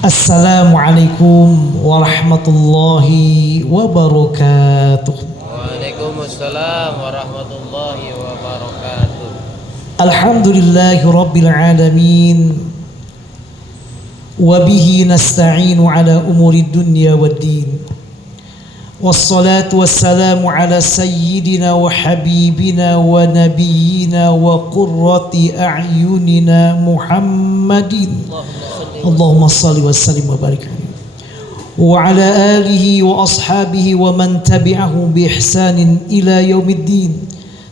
Assalamualaikum warahmatullahi wabarakatuh. Waalaikumsalam warahmatullahi wabarakatuh. Alhamdulillahi rabbil alamin. Wabihi nasta'inu ala umuri dunya waddin. Wassalatu wassalamu ala sayyidina wa habibina wa nabiyyina wa qurrati a'yunina Muhammadin. Allahumma salli wa sallim wa barik alaihi wa ala alihi wa ashabihi wa man tabi'ahu bi ihsanin ila yaumiddin.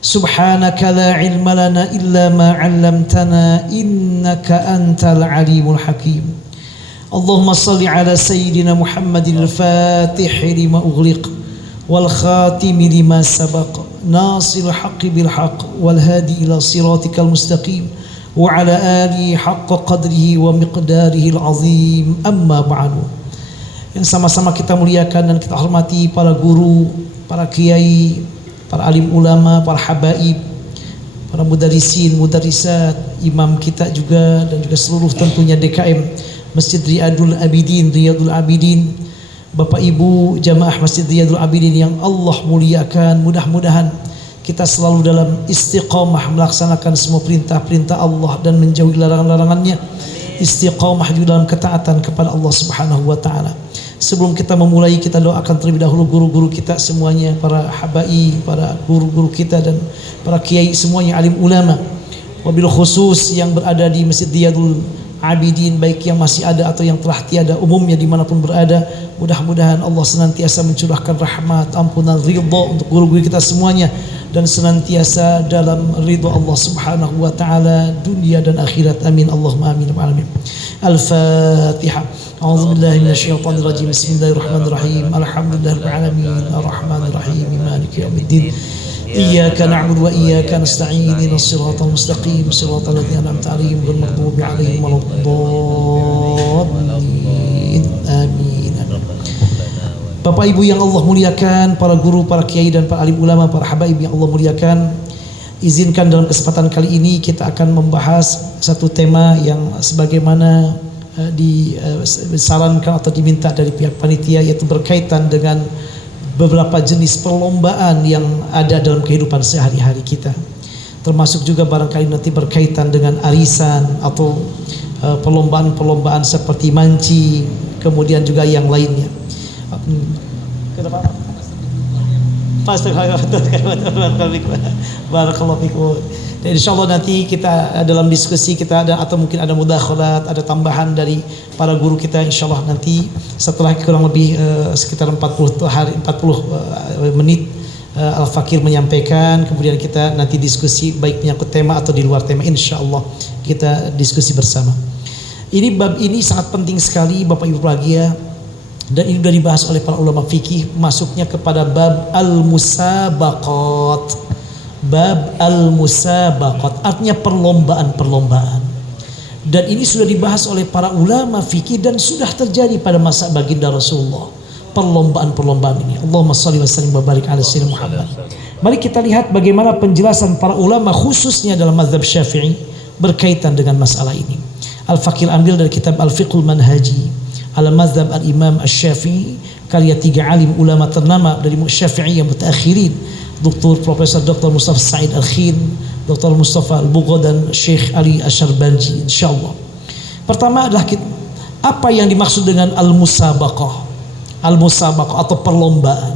Subhanaka la ilma lana illa ma 'allamtana innaka antal alimul hakim. Allahumma salli ala sayyidina Muhammadil fatih lima ughliq wal khatim lima sabaq nasil haqqi bil haqq wal hadi ila siratikal mustaqim wa ala alihi haqqa qadrihi wa miqdarihi al-azim. Amma ba'du. Yang sama-sama kita muliakan dan kita hormati para guru, para kiai, para alim ulama, para habaib, para mudarisin, mudarisat, imam kita juga, dan juga seluruh tentunya DKM Masjid Riyadul Abidin, Bapak Ibu jamaah Masjid Riyadul Abidin yang Allah muliakan. Mudah-mudahan kita selalu dalam istiqamah melaksanakan semua perintah-perintah Allah dan menjauhi larangan-larangannya. Istiqamah juga dalam ketaatan kepada Allah Subhanahu wa taala. Sebelum kita memulai, kita doakan terlebih dahulu guru-guru kita semuanya, para habaib, para guru-guru kita dan para kiai semuanya, alim ulama. Wabil khusus yang berada di Masjid Riyadul Abidin, baik yang masih ada atau yang telah tiada, umumnya dimanapun berada, mudah-mudahan Allah senantiasa mencurahkan rahmat, ampunan, ridha untuk guru-guru kita semuanya, dan senantiasa dalam ridha Allah Subhanahu wa taala dunia dan akhirat. Amin Allahumma amin ya alamin. Al-Fatihah. A'udzubillahi minasyaitonir rajim. Bismillahirrahmanirrahim. Alhamdulillahirabbil alamin arrahmanir rahim maliki yaumiddin. Iyyaka na'budu wa iyyaka nasta'in ihdinas siratal mustaqim siratal ladzina an'amta 'alaihim ghairil maghdubi 'alaihim waladdallin. Amin. Bapak Ibu yang Allah muliakan, para guru, para kiai dan para alim ulama, para habaib yang Allah muliakan, izinkan dalam kesempatan kali ini kita akan membahas satu tema yang sebagaimana disarankan atau diminta dari pihak panitia, yaitu berkaitan dengan beberapa jenis perlombaan yang ada dalam kehidupan sehari-hari kita, termasuk juga barangkali nanti berkaitan dengan arisan atau perlombaan-perlombaan seperti manci, kemudian juga yang lainnya. Barakallahu fikum. Dan insyaallah nanti kita dalam diskusi kita ada, atau mungkin ada mudakhalat, ada tambahan dari para guru kita, insyaallah nanti setelah kurang lebih sekitar 40 menit Al-Fakir menyampaikan, kemudian kita nanti diskusi baik menyangkut tema atau di luar tema, insyaallah kita diskusi bersama. Ini bab ini sangat penting sekali Bapak Ibu bahagia, dan ini sudah dibahas oleh para ulama fikih, masuknya kepada bab al-musabaqat. Bab al-musabaqat artinya perlombaan-perlombaan, dan ini sudah dibahas oleh para ulama fikih dan sudah terjadi pada masa baginda Rasulullah, perlombaan-perlombaan ini. Allahumma shalli wa sallim wa barik ala sayyidina Muhammad. Mari kita lihat bagaimana penjelasan para ulama khususnya dalam mazhab Syafi'i berkaitan dengan masalah ini. Al-Fakir ambil dari kitab Al-Fiqhul Manhaji ala mazhab al-Imam Asy-Syafi'i, karya tiga alim ulama ternama dari Syafi'i yang mutaakhirin, Dr. Profesor Dr. Mustafa Said Al-Khin, Dr. Mustafa Al-Bugha, dan Syekh Ali Asy-Syarbanji, insyaallah. Pertama adalah apa yang dimaksud dengan al-musabaqah. Al-musabaqah atau perlombaan.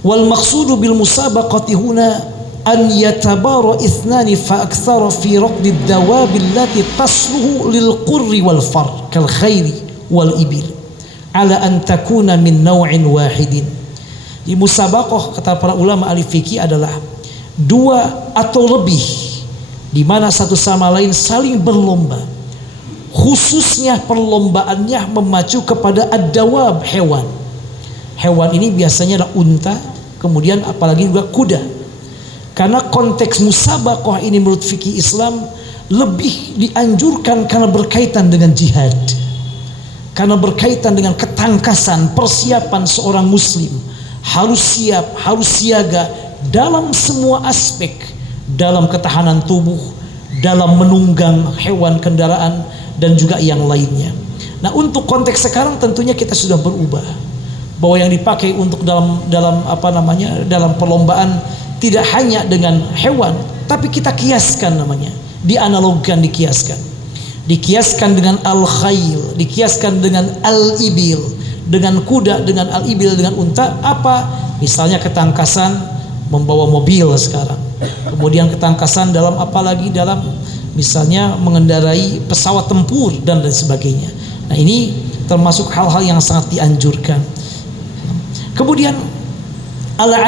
Wal maqsudu bil musabaqati huna an yatabara ithnani fa aktsara fi raqdi ad-dawab allati tasluhu lil qurri wal far kal khairi wal ibil ala an takuna min naw'in wahidin. Di musabaqah kata para ulama ahli fikih adalah dua atau lebih di mana satu sama lain saling berlomba, khususnya perlombaannya memacu kepada ad-dawab, hewan. Hewan ini biasanya adalah unta, kemudian apalagi juga kuda. Karena konteks musabaqah ini menurut fikih Islam lebih dianjurkan karena berkaitan dengan jihad, karena berkaitan dengan ketangkasan, persiapan seorang muslim harus siap, harus siaga dalam semua aspek, dalam ketahanan tubuh, dalam menunggang hewan kendaraan dan juga yang lainnya. Nah, untuk konteks sekarang tentunya kita sudah berubah. Bahwa yang dipakai untuk dalam perlombaan tidak hanya dengan hewan, tapi kita kiaskan namanya, dianalogkan, dikiaskan dengan al-khail, dikiaskan dengan al-ibil, dengan kuda, dengan al-ibil, dengan unta. Apa? Misalnya ketangkasan membawa mobil sekarang, kemudian ketangkasan dalam misalnya mengendarai pesawat tempur dan lain sebagainya. Nah, ini termasuk hal-hal yang sangat dianjurkan. Kemudian ala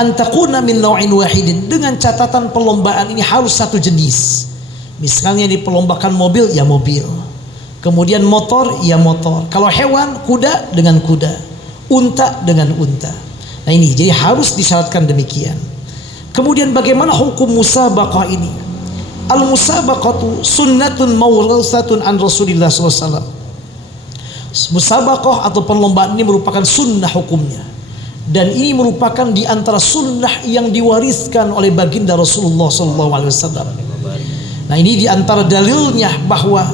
antakuna min naw'in wahidin, dengan catatan perlombaan ini harus satu jenis. Misalnya diperlombakan mobil, ya mobil. Kemudian motor, ya motor. Kalau hewan, kuda dengan kuda, unta dengan unta. Nah, ini jadi harus disyaratkan demikian. Kemudian bagaimana hukum musabaqah ini? Al-musabaqatu sunnatun mawrusatun an Rasulillah SAW. Musabaqah atau perlombaan ini merupakan sunnah hukumnya, dan ini merupakan di antara sunnah yang diwariskan oleh baginda Rasulullah SAW. Nah, ini di antara dalilnya bahwa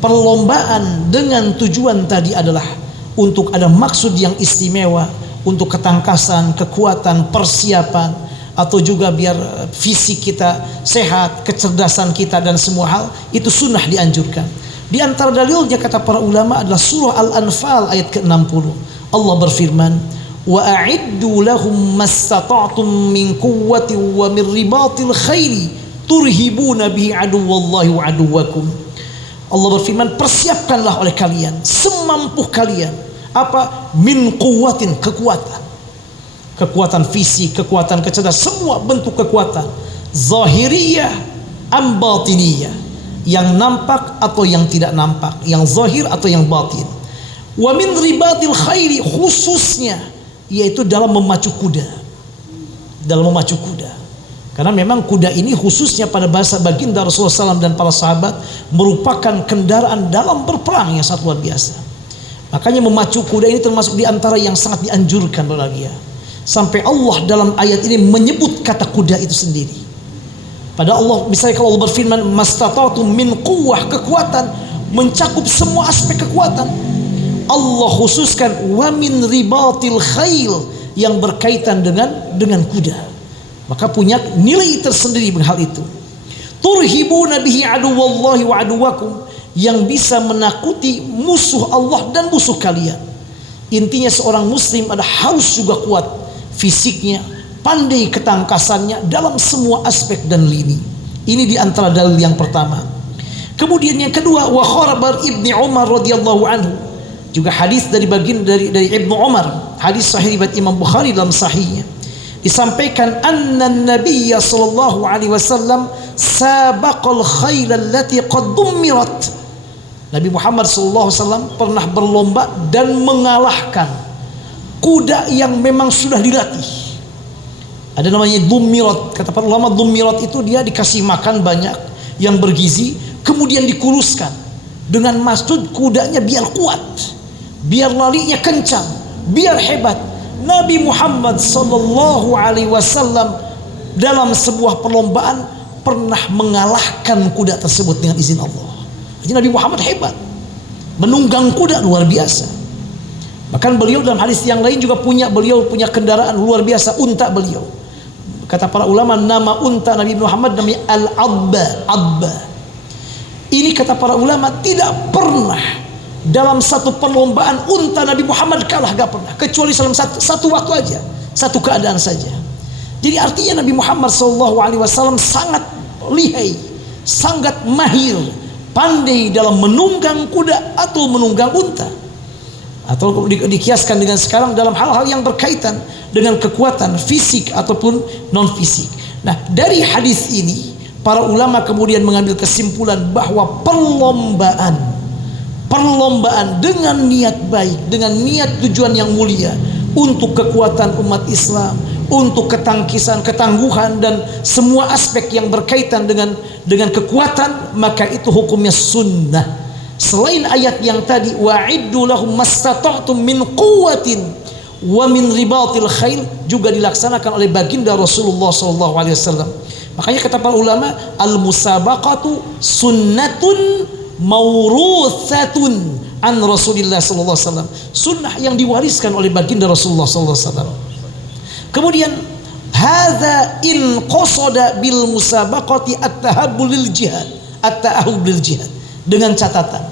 perlombaan dengan tujuan tadi adalah untuk ada maksud yang istimewa, untuk ketangkasan, kekuatan, persiapan, atau juga biar fisik kita sehat, kecerdasan kita dan semua hal itu sunnah dianjurkan. Di antara dalilnya kata para ulama adalah surah Al-Anfal ayat ke-60. Allah berfirman, wa a'iddu lahum mastata'tum min quwwati wa min ribatil khairi turhibuna bihi aduwallahi wa aduwakum. Allah berfirman, persiapkanlah oleh kalian semampu kalian apa? Min quwwatin, kekuatan fisik, kekuatan kecerdasan, semua bentuk kekuatan, zahiriyah am batiniyah, yang nampak atau yang tidak nampak, yang zahir atau yang batin. Wa min ribatil khairi, khususnya yaitu dalam memacu kuda. Karena memang kuda ini khususnya pada bahasa baginda Rasulullah SAW dan para sahabat merupakan kendaraan dalam berperang yang sangat luar biasa. Makanya memacu kuda ini termasuk di antara yang sangat dianjurkan lagi ya. Sampai Allah dalam ayat ini menyebut kata kuda itu sendiri. Pada Allah, misalnya kalau Allah berfirman mastata'tum min quwwah, kekuatan mencakup semua aspek kekuatan. Allah khususkan wa min ribatil khail, yang berkaitan dengan kuda. Maka punya nilai tersendiri dengan hal itu. Turhibuna bihi aduwallahi wa aduwakum, yang bisa menakuti musuh Allah dan musuh kalian. Intinya seorang muslim harus juga kuat fisiknya, pandai ketangkasannya dalam semua aspek dan lini. Ini di antara dalil yang pertama. Kemudian yang kedua, wa kharabar Ibni Umar radhiyallahu anhu, juga hadis dari Ibnu Umar, hadis sahih riwayat Imam Bukhari dalam sahihnya, disampaikan anna Nabiyya sallallahu alaihi wasallam sabaqal khayl allati qad dummirat. Nabi Muhammad sallallahu alaihi wasallam pernah berlomba dan mengalahkan kuda yang memang sudah dilatih. Ada namanya dummirat. Kata para ulama, dummirat itu dia dikasih makan banyak yang bergizi, kemudian dikuluskan dengan maksud kudanya biar kuat, biar larinya kencang, biar hebat. Nabi Muhammad sallallahu alaihi wasallam dalam sebuah perlombaan pernah mengalahkan kuda tersebut dengan izin Allah. Jadi Nabi Muhammad hebat, menunggang kuda luar biasa. Bahkan beliau dalam hadis yang lain juga punya kendaraan luar biasa, unta beliau. Kata para ulama, nama unta Nabi Muhammad namanya Al-Abba. Ini kata para ulama tidak pernah dalam satu perlombaan unta Nabi Muhammad kalah, gak pernah, kecuali dalam satu waktu aja, satu keadaan saja. Jadi artinya Nabi Muhammad SAW sangat lihai, sangat mahir, pandai dalam menunggang kuda atau menunggang unta. Atau dikiaskan dengan sekarang dalam hal-hal yang berkaitan dengan kekuatan fisik ataupun non fisik. Nah, dari hadis ini para ulama kemudian mengambil kesimpulan bahwa perlombaan dengan niat baik, dengan niat tujuan yang mulia untuk kekuatan umat Islam, untuk ketangkisan, ketangguhan dan semua aspek yang berkaitan dengan kekuatan, maka itu hukumnya sunnah. Selain ayat yang tadi, wa'iddu lahum mastata'tum min quwwatin wa min ribatil khail, juga dilaksanakan oleh baginda Rasulullah SAW. Makanya kata para ulama, al-musabaqatu sunnatun mawruthatun an Rasulillah sallallahu alaihi wasallam. Sunnah yang diwariskan oleh baginda Rasulullah sallallahu alaihi wasallam. Kemudian hadza in qasada bil musabaqati at-tahabbul lil jihad, at-ta'ahub lil jihad, dengan catatan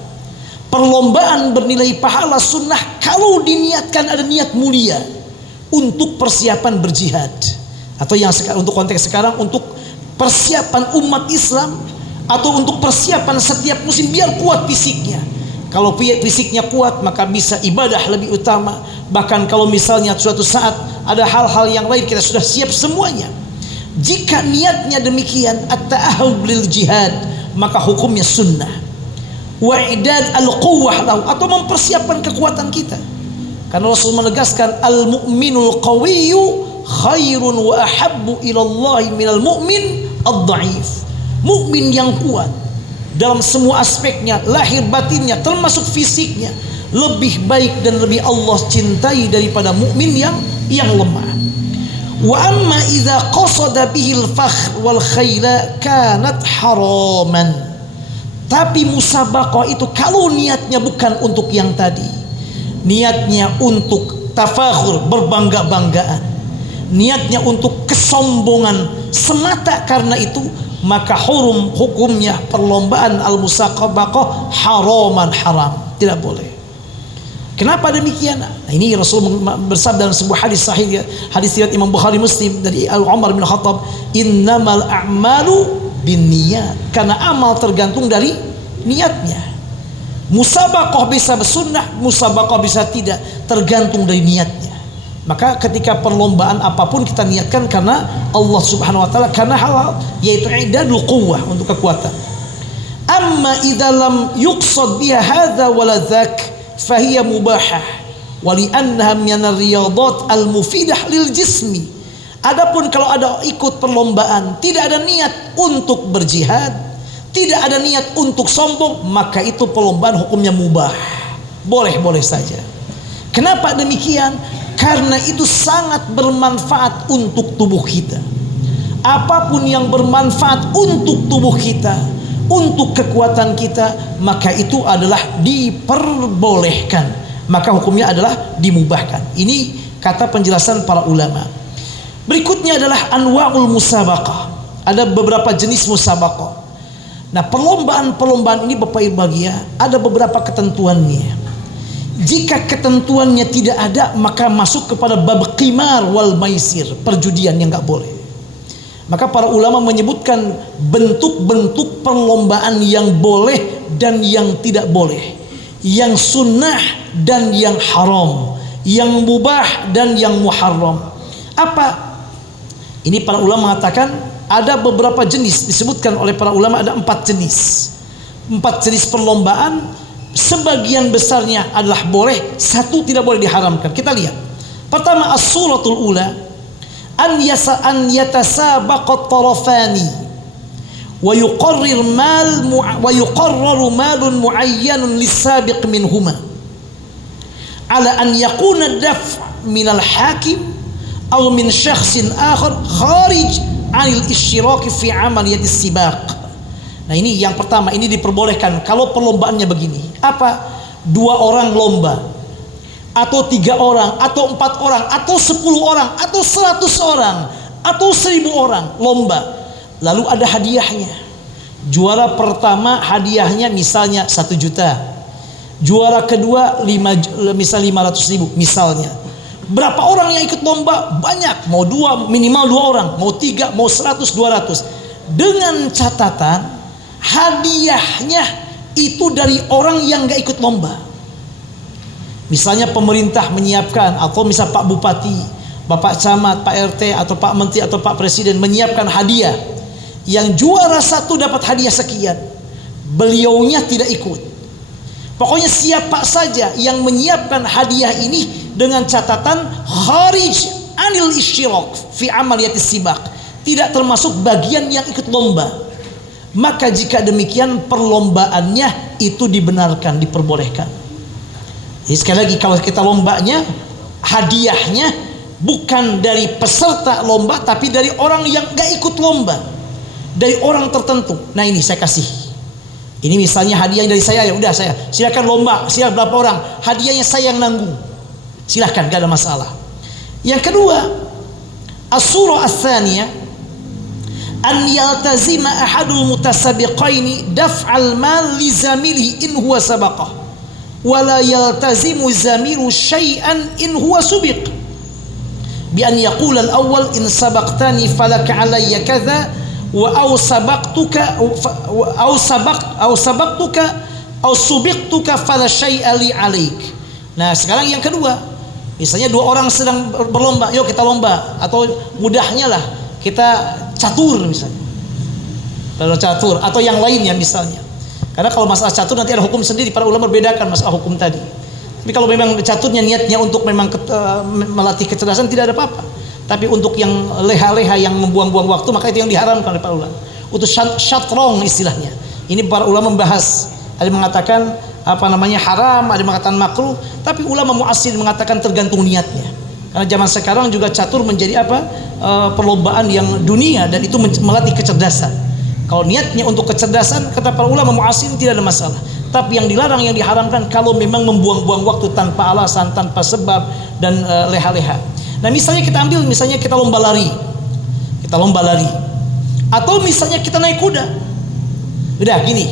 perlombaan bernilai pahala sunnah kalau diniatkan ada niat mulia untuk persiapan berjihad, atau yang untuk konteks sekarang untuk persiapan umat Islam atau untuk persiapan setiap muslim biar kuat fisiknya. Kalau fisiknya kuat maka bisa ibadah lebih utama. Bahkan kalau misalnya suatu saat ada hal-hal yang lain kita sudah siap semuanya. Jika niatnya demikian at-ta'ahub lil jihad, maka hukumnya sunnah. Wa'idad al-quwwah lahu, atau mempersiapkan kekuatan kita. Karena Rasul menegaskan al-mu'minul qawiyyu khairun wa ahabbu ilallahi minal mu'min ad-dha'if. Mukmin yang kuat dalam semua aspeknya, lahir batinnya termasuk fisiknya, lebih baik dan lebih Allah cintai daripada mukmin yang lemah. Wa amma idza qasada bihil fakhr wal khayla kanat haraman. Tapi musabaqah itu kalau niatnya bukan untuk yang tadi, niatnya untuk tafakhur, berbangga-banggaan, niatnya untuk kesombongan semata karena itu, maka hukumnya perlombaan al-musabaqah haram, tidak boleh. Kenapa demikian? Nah, ini Rasul bersabda dalam sebuah hadis sahih, hadis riwayat Imam Bukhari Muslim dari Umar bin Khattab, innamal a'malu binniyat, karena amal tergantung dari niatnya. Musabaqah bisa bersunnah, musabaqah bisa tidak, tergantung dari niatnya. Maka ketika perlombaan apapun kita niatkan karena Allah Subhanahu wa taala, karena halal, yaitu i'dadul quwwah, untuk kekuatan. Amma idza lam yuqsad biha hadza wala dzak fahiya mubahah wa li'annaha min ar-riyadat al-mufidah lil jismi. Adapun kalau ada ikut perlombaan tidak ada niat untuk berjihad, tidak ada niat untuk sombong, maka itu perlombaan hukumnya mubah, boleh-boleh saja. Kenapa demikian? Karena itu sangat bermanfaat untuk tubuh kita. Apapun yang bermanfaat untuk tubuh kita, untuk kekuatan kita, maka itu adalah diperbolehkan, maka hukumnya adalah dimubahkan. Ini kata penjelasan para ulama. Berikutnya adalah anwa'ul musabaqah. Ada beberapa jenis musabaqah. Nah, perlombaan-perlombaan ini Bapak Ibu bahagia, ada beberapa ketentuannya. Jika ketentuannya tidak ada, maka masuk kepada bab qimar wal maisir, perjudian yang enggak boleh. Maka para ulama menyebutkan bentuk-bentuk perlombaan yang boleh dan yang tidak boleh, yang sunnah dan yang haram, yang mubah dan yang muharram. Apa? Ini para ulama mengatakan ada beberapa jenis, disebutkan oleh para ulama ada 4 jenis. 4 jenis perlombaan. Sebagian besarnya adalah boleh, 1 tidak boleh diharamkan. Kita lihat. Pertama, as-suratul ula an yatasabaqat tarafani wa yuqarraru malun muayyanun lis-sabiq minhuma ala an yakuna daf' min al-hakim aw min syakhsin akhar kharij 'anil ishtirak fi 'amaliyat as-sibaq. Nah, ini yang pertama, ini diperbolehkan kalau perlombaannya begini. Apa? 2 orang lomba, atau 3 orang, atau 4 orang, atau 10 orang, atau 100 orang, atau 1000 orang lomba. Lalu ada hadiahnya. Juara pertama hadiahnya misalnya 1 juta. Juara kedua misal 500.000 misalnya. Berapa orang yang ikut lomba? Banyak. Mau 2, minimal 2 orang, mau 3, mau 100, 200. Dengan catatan hadiahnya itu dari orang yang gak ikut lomba. Misalnya pemerintah menyiapkan, atau misal Pak Bupati, Bapak Camat, Pak RT, atau Pak Menteri, atau Pak Presiden menyiapkan hadiah. Yang juara 1 dapat hadiah sekian, beliaunya tidak ikut. Pokoknya siapa saja yang menyiapkan hadiah ini dengan catatan kharij anil ishtirak fi amaliyatis sibaq, tidak termasuk bagian yang ikut lomba, maka jika demikian perlombaannya itu dibenarkan, diperbolehkan. Jadi sekali lagi, kalau kita lombanya, hadiahnya bukan dari peserta lomba, tapi dari orang yang gak ikut lomba, dari orang tertentu. Nah, ini saya kasih Ini misalnya hadiah dari saya, ya udah saya silakan lomba, silakan berapa orang, hadiahnya saya yang nanggung, silakan, gak ada masalah. Yang kedua, as-surah ats-tsaniyah an yaltazima ahadul mutasabiqaini daf'al mal li zamilihi in huwa sabaqah wa la yaltazimu zamilu syai'an in huwa subiq bi an yaqula al-awwal in sabaqtani falaka alayya kadza wa aw sabaqtuka aw subiqtuka fala syai'a li alaik. Nah, sekarang yang kedua, misalnya dua orang sedang berlomba, yuk kita lomba, atau mudahnya lah kita catur misalnya. Kalau catur atau yang lainnya misalnya. Karena kalau masalah catur nanti ada hukum sendiri, para ulama membedakan masalah hukum tadi. Tapi kalau memang caturnya niatnya untuk memang melatih kecerdasan tidak ada apa-apa. Tapi untuk yang leha-leha yang membuang-buang waktu, maka itu yang diharamkan oleh para ulama. Untuk syatrong istilahnya. Ini para ulama membahas. Ada yang mengatakan haram, ada yang mengatakan makruh. Tapi ulama mu'asir mengatakan tergantung niatnya. Karena zaman sekarang juga catur menjadi perlombaan yang dunia, dan itu melatih kecerdasan. Kalau niatnya untuk kecerdasan, kata para ulama mu'asir tidak ada masalah. Tapi yang dilarang, yang diharamkan kalau memang membuang-buang waktu tanpa alasan, tanpa sebab, dan leha-leha. Nah, misalnya kita ambil, misalnya kita lomba lari, atau misalnya kita naik kuda. Udah gini,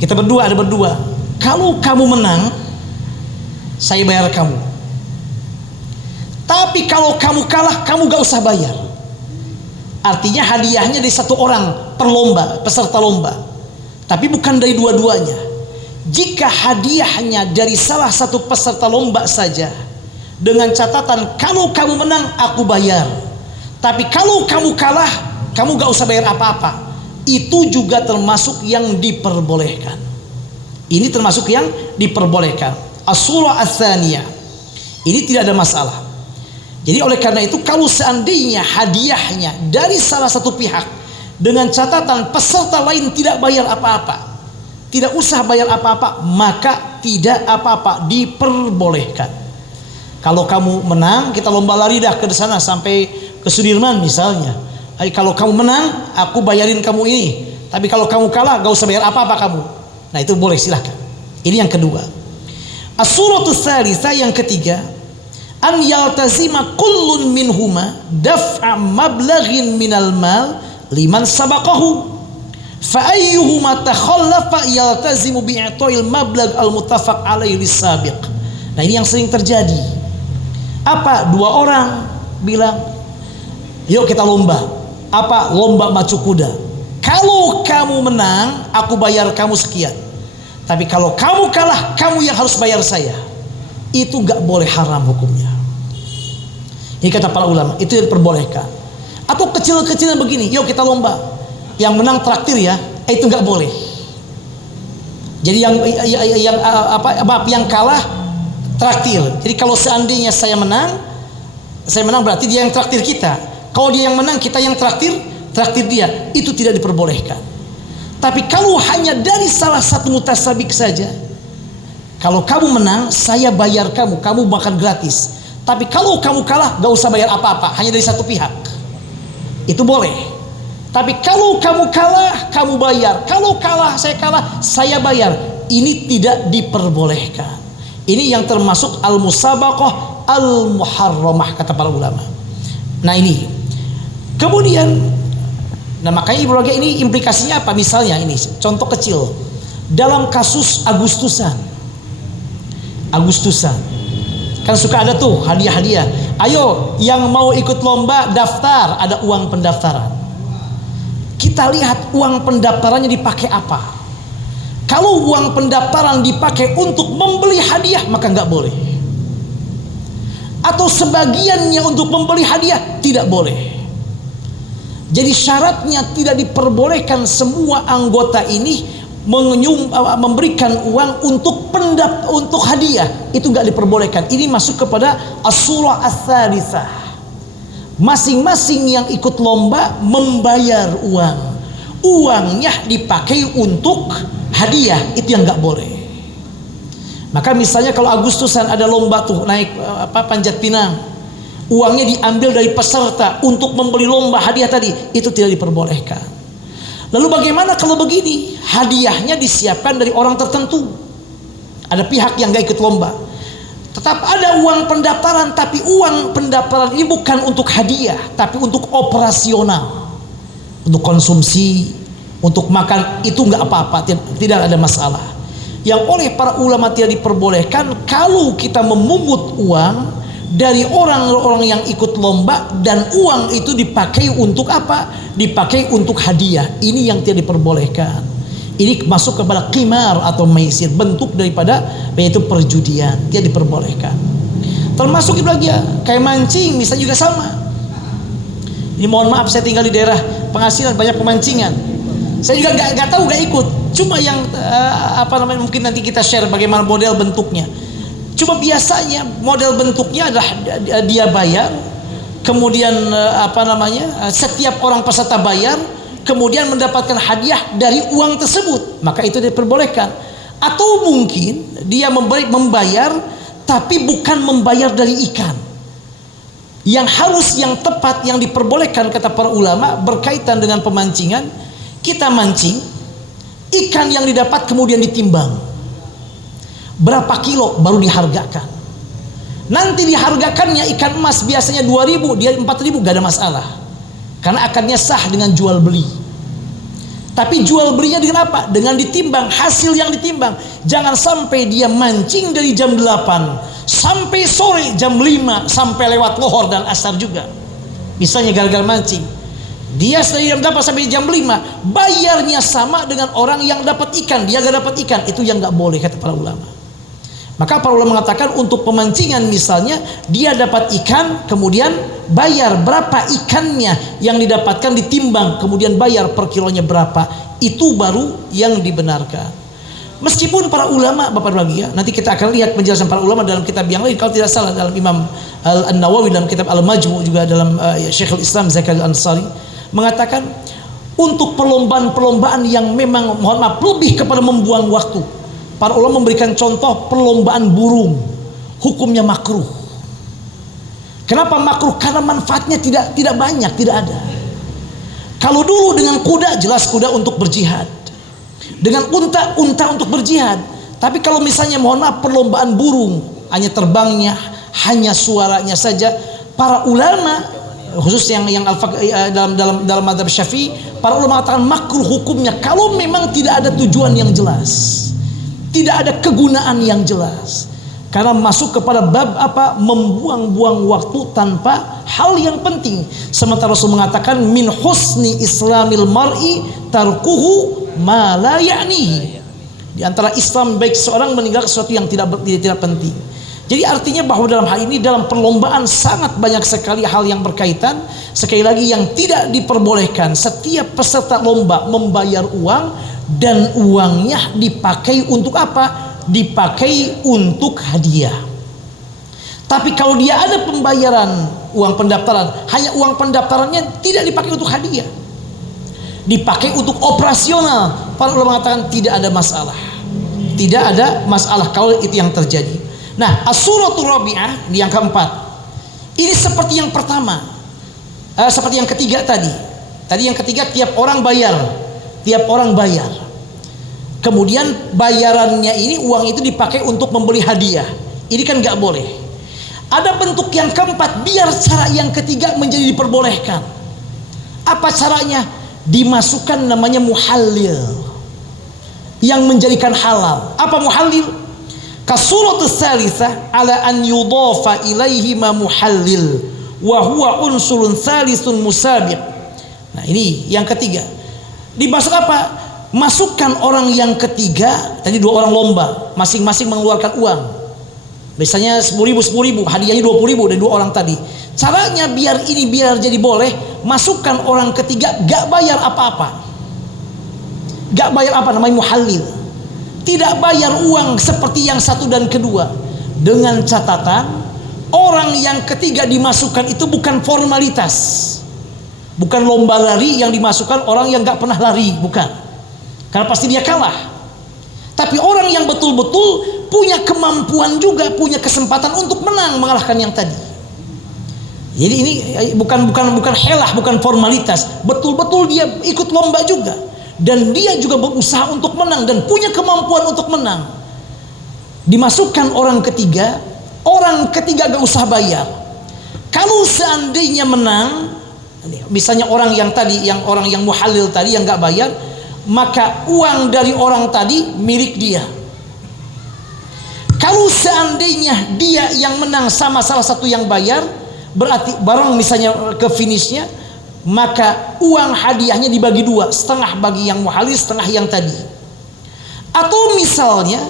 kita ada berdua. Kalau kamu menang, saya bayar kamu. Tapi kalau kamu kalah, kamu gak usah bayar. Artinya hadiahnya dari satu orang peserta lomba, tapi bukan dari dua-duanya. Jika hadiahnya dari salah satu peserta lomba saja, dengan catatan kalau kamu menang aku bayar, tapi kalau kamu kalah kamu gak usah bayar apa-apa, itu juga termasuk yang diperbolehkan. Ini termasuk yang diperbolehkan. As-surah ats-tsaniyah ini tidak ada masalah. Jadi oleh karena itu, kalau seandainya hadiahnya dari salah satu pihak dengan catatan peserta lain tidak bayar apa-apa, tidak usah bayar apa-apa, maka tidak apa-apa, diperbolehkan. Kalau kamu menang, kita lomba lari dah ke sana sampai ke Sudirman misalnya. Kalau kamu menang, aku bayarin kamu ini. Tapi kalau kamu kalah, gak usah bayar apa-apa kamu. Nah, itu boleh, silahkan. Ini yang kedua. As-suratu tsalitsah, yang ketiga, an yaltazima kullun minhuma daf'a mablaghin minal mal liman sabaqahu. Fa ayyuhuma takhallafa yaltazimu bi'ita'il mablagh al-muttafaq alaihi lis-sabiq. Nah, ini yang sering terjadi. Dua orang bilang, yuk kita lomba. Lomba macu kuda. Kalau kamu menang, aku bayar kamu sekian. Tapi kalau kamu kalah, kamu yang harus bayar saya. Itu gak boleh, haram hukumnya. Ini kata para ulama, itu yang diperbolehkan. Atau kecil-kecilan begini, yuk kita lomba. Yang menang traktir ya, itu gak boleh. Jadi yang kalah traktir. Jadi kalau seandainya saya menang berarti dia yang traktir kita. Kalau dia yang menang, kita yang traktir dia. Itu tidak diperbolehkan. Tapi kalau hanya dari salah satu mutasabik saja, kalau kamu menang, saya bayar kamu makan gratis. Tapi kalau kamu kalah, gak usah bayar apa-apa, hanya dari satu pihak. Itu boleh. Tapi kalau kamu kalah, kamu bayar. Kalau saya kalah, saya bayar. Ini tidak diperbolehkan. Ini yang termasuk al-musabaqah al-muharramah, kata para ulama. Nah, ini kemudian, makanya Ibrahim ini implikasinya apa? Misalnya ini contoh kecil dalam kasus Agustusan kan suka ada tuh hadiah-hadiah. Ayo yang mau ikut lomba daftar, ada uang pendaftaran. Kita lihat uang pendaftarannya dipakai apa. Kalau uang pendaftaran dipakai untuk membeli hadiah, maka nggak boleh. Atau sebagiannya untuk membeli hadiah, tidak boleh. Jadi syaratnya tidak diperbolehkan semua anggota ini memberikan uang untuk hadiah. Itu nggak diperbolehkan. Ini masuk kepada as-surah ats-tsalitsah. Masing-masing yang ikut lomba membayar uang. Uangnya dipakai untuk hadiah, itu yang nggak boleh. Maka misalnya kalau Agustusan ada lomba tuh naik panjat pinang, uangnya diambil dari peserta untuk membeli lomba hadiah tadi, itu tidak diperbolehkan. Lalu bagaimana kalau begini? Hadiahnya disiapkan dari orang tertentu. Ada pihak yang gak ikut lomba. Tetap ada uang pendaftaran, tapi uang pendaftaran ini bukan untuk hadiah, tapi untuk operasional, untuk konsumsi, untuk makan. Itu nggak apa-apa, tidak ada masalah. Yang oleh para ulama tidak diperbolehkan kalau kita memungut uang dari orang-orang yang ikut lomba dan uang itu dipakai untuk apa? Dipakai untuk hadiah. Ini yang tidak diperbolehkan. Ini masuk kepada qimar atau maisir, bentuk daripada yaitu perjudian, tidak diperbolehkan. Termasuk itu lagi ya, kayak mancing misalnya juga sama. Ini mohon maaf, saya tinggal di daerah pengasilan banyak pemancingan. Saya juga nggak tahu, nggak ikut. Cuma yang mungkin nanti kita share bagaimana model bentuknya. Cuma biasanya model bentuknya adalah dia bayar, kemudian setiap orang peserta bayar, kemudian mendapatkan hadiah dari uang tersebut, maka itu diperbolehkan. Atau mungkin dia membayar tapi bukan membayar dari ikan. Yang tepat, yang diperbolehkan kata para ulama berkaitan dengan pemancingan, kita mancing, ikan yang didapat kemudian ditimbang. Berapa kilo baru dihargakan. Nanti dihargakannya ikan emas biasanya 2.000, dia 4.000, gak ada masalah. Karena akarnya sah dengan jual beli. Tapi jual belinya dengan apa? Dengan ditimbang, hasil yang ditimbang. Jangan sampai dia mancing dari jam 8 sampai sore jam 5, sampai lewat lohor dan asar juga. Misalnya gagal mancing, dia dari jam 8 sampai jam 5, bayarnya sama dengan orang yang dapat ikan, dia gak dapat ikan. Itu yang gak boleh kata para ulama. Maka para ulama mengatakan untuk pemancingan misalnya dia dapat ikan, kemudian bayar berapa ikannya yang didapatkan, ditimbang, kemudian bayar per kilonya berapa, itu baru yang dibenarkan. Meskipun para ulama, Bapak lagi ya, nanti kita akan lihat penjelasan para ulama dalam kitab yang lain, kalau tidak salah dalam Imam An-Nawawi dalam kitab Al-Majmu', juga dalam Syekhul Islam Zakaria Al-Ansari mengatakan untuk perlombaan-perlombaan yang memang mohon maaf lebih kepada membuang waktu, para ulama memberikan contoh perlombaan burung, hukumnya makruh. Kenapa makruh? Karena manfaatnya tidak banyak, tidak ada. Kalau dulu dengan kuda, jelas kuda untuk berjihad, dengan unta untuk berjihad. Tapi kalau misalnya mohon maaf perlombaan burung, hanya terbangnya, hanya suaranya saja, para ulama khusus yang dalam mazhab Syafi'i, para ulama mengatakan makruh hukumnya kalau memang tidak ada tujuan yang jelas, tidak ada kegunaan yang jelas. Karena masuk kepada bab membuang-buang waktu tanpa hal yang penting. Sementara Rasul mengatakan min husni islamil mar'i tarkuhu ma la ya'nihi. Di antara Islam baik seorang meninggalkan sesuatu yang tidak penting. Jadi artinya bahwa dalam hal ini, dalam perlombaan sangat banyak sekali hal yang berkaitan. Sekali lagi yang tidak diperbolehkan, setiap peserta lomba membayar uang dan uangnya dipakai untuk apa? Dipakai untuk hadiah. Tapi kalau dia ada pembayaran uang pendaftaran, hanya uang pendaftarannya tidak dipakai untuk hadiah, dipakai untuk operasional, para ulama mengatakan tidak ada masalah. Tidak ada masalah kalau itu yang terjadi. Nah, as-suratul rabi'ah di yang keempat, ini seperti yang pertama, seperti yang ketiga tadi. Tadi yang ketiga tiap orang bayar. Kemudian bayarannya ini, uang itu dipakai untuk membeli hadiah. Ini kan nggak boleh. Ada bentuk yang keempat, biar cara yang ketiga menjadi diperbolehkan. Apa caranya? Dimasukkan namanya muhallil, yang menjadikan halal. Apa muhallil? Kasuratus salisah ala an yudhafa ilaihi ma muhallil wa huwa unsurun salisun musabiq. Nah, ini yang ketiga. Dimasuk apa? Masukkan orang yang ketiga. Tadi dua orang lomba, masing-masing mengeluarkan uang. Biasanya 10.000, hadiahnya 20.000 dari dua orang tadi. Caranya biar jadi boleh, masukkan orang ketiga, gak bayar apa-apa. Gak bayar apa, namanya muhallil. Tidak bayar uang seperti yang satu dan kedua. Dengan catatan, orang yang ketiga dimasukkan itu bukan formalitas. Bukan lomba lari yang dimasukkan orang yang gak pernah lari, bukan. Karena pasti dia kalah. Tapi orang yang betul-betul punya kemampuan juga, punya kesempatan untuk menang, mengalahkan yang tadi. Jadi ini bukan helah, bukan formalitas. Betul-betul dia ikut lomba juga. dan dia juga berusaha untuk menang dan punya kemampuan untuk menang, dimasukkan orang ketiga gak usah bayar. Kalau seandainya menang, misalnya orang yang muhalil tadi yang gak bayar, maka uang dari orang tadi milik dia. Kalau seandainya dia yang menang sama salah satu yang bayar, berarti barang misalnya ke finishnya, maka uang hadiahnya dibagi dua, setengah bagi yang muhalil, setengah yang tadi. Atau misalnya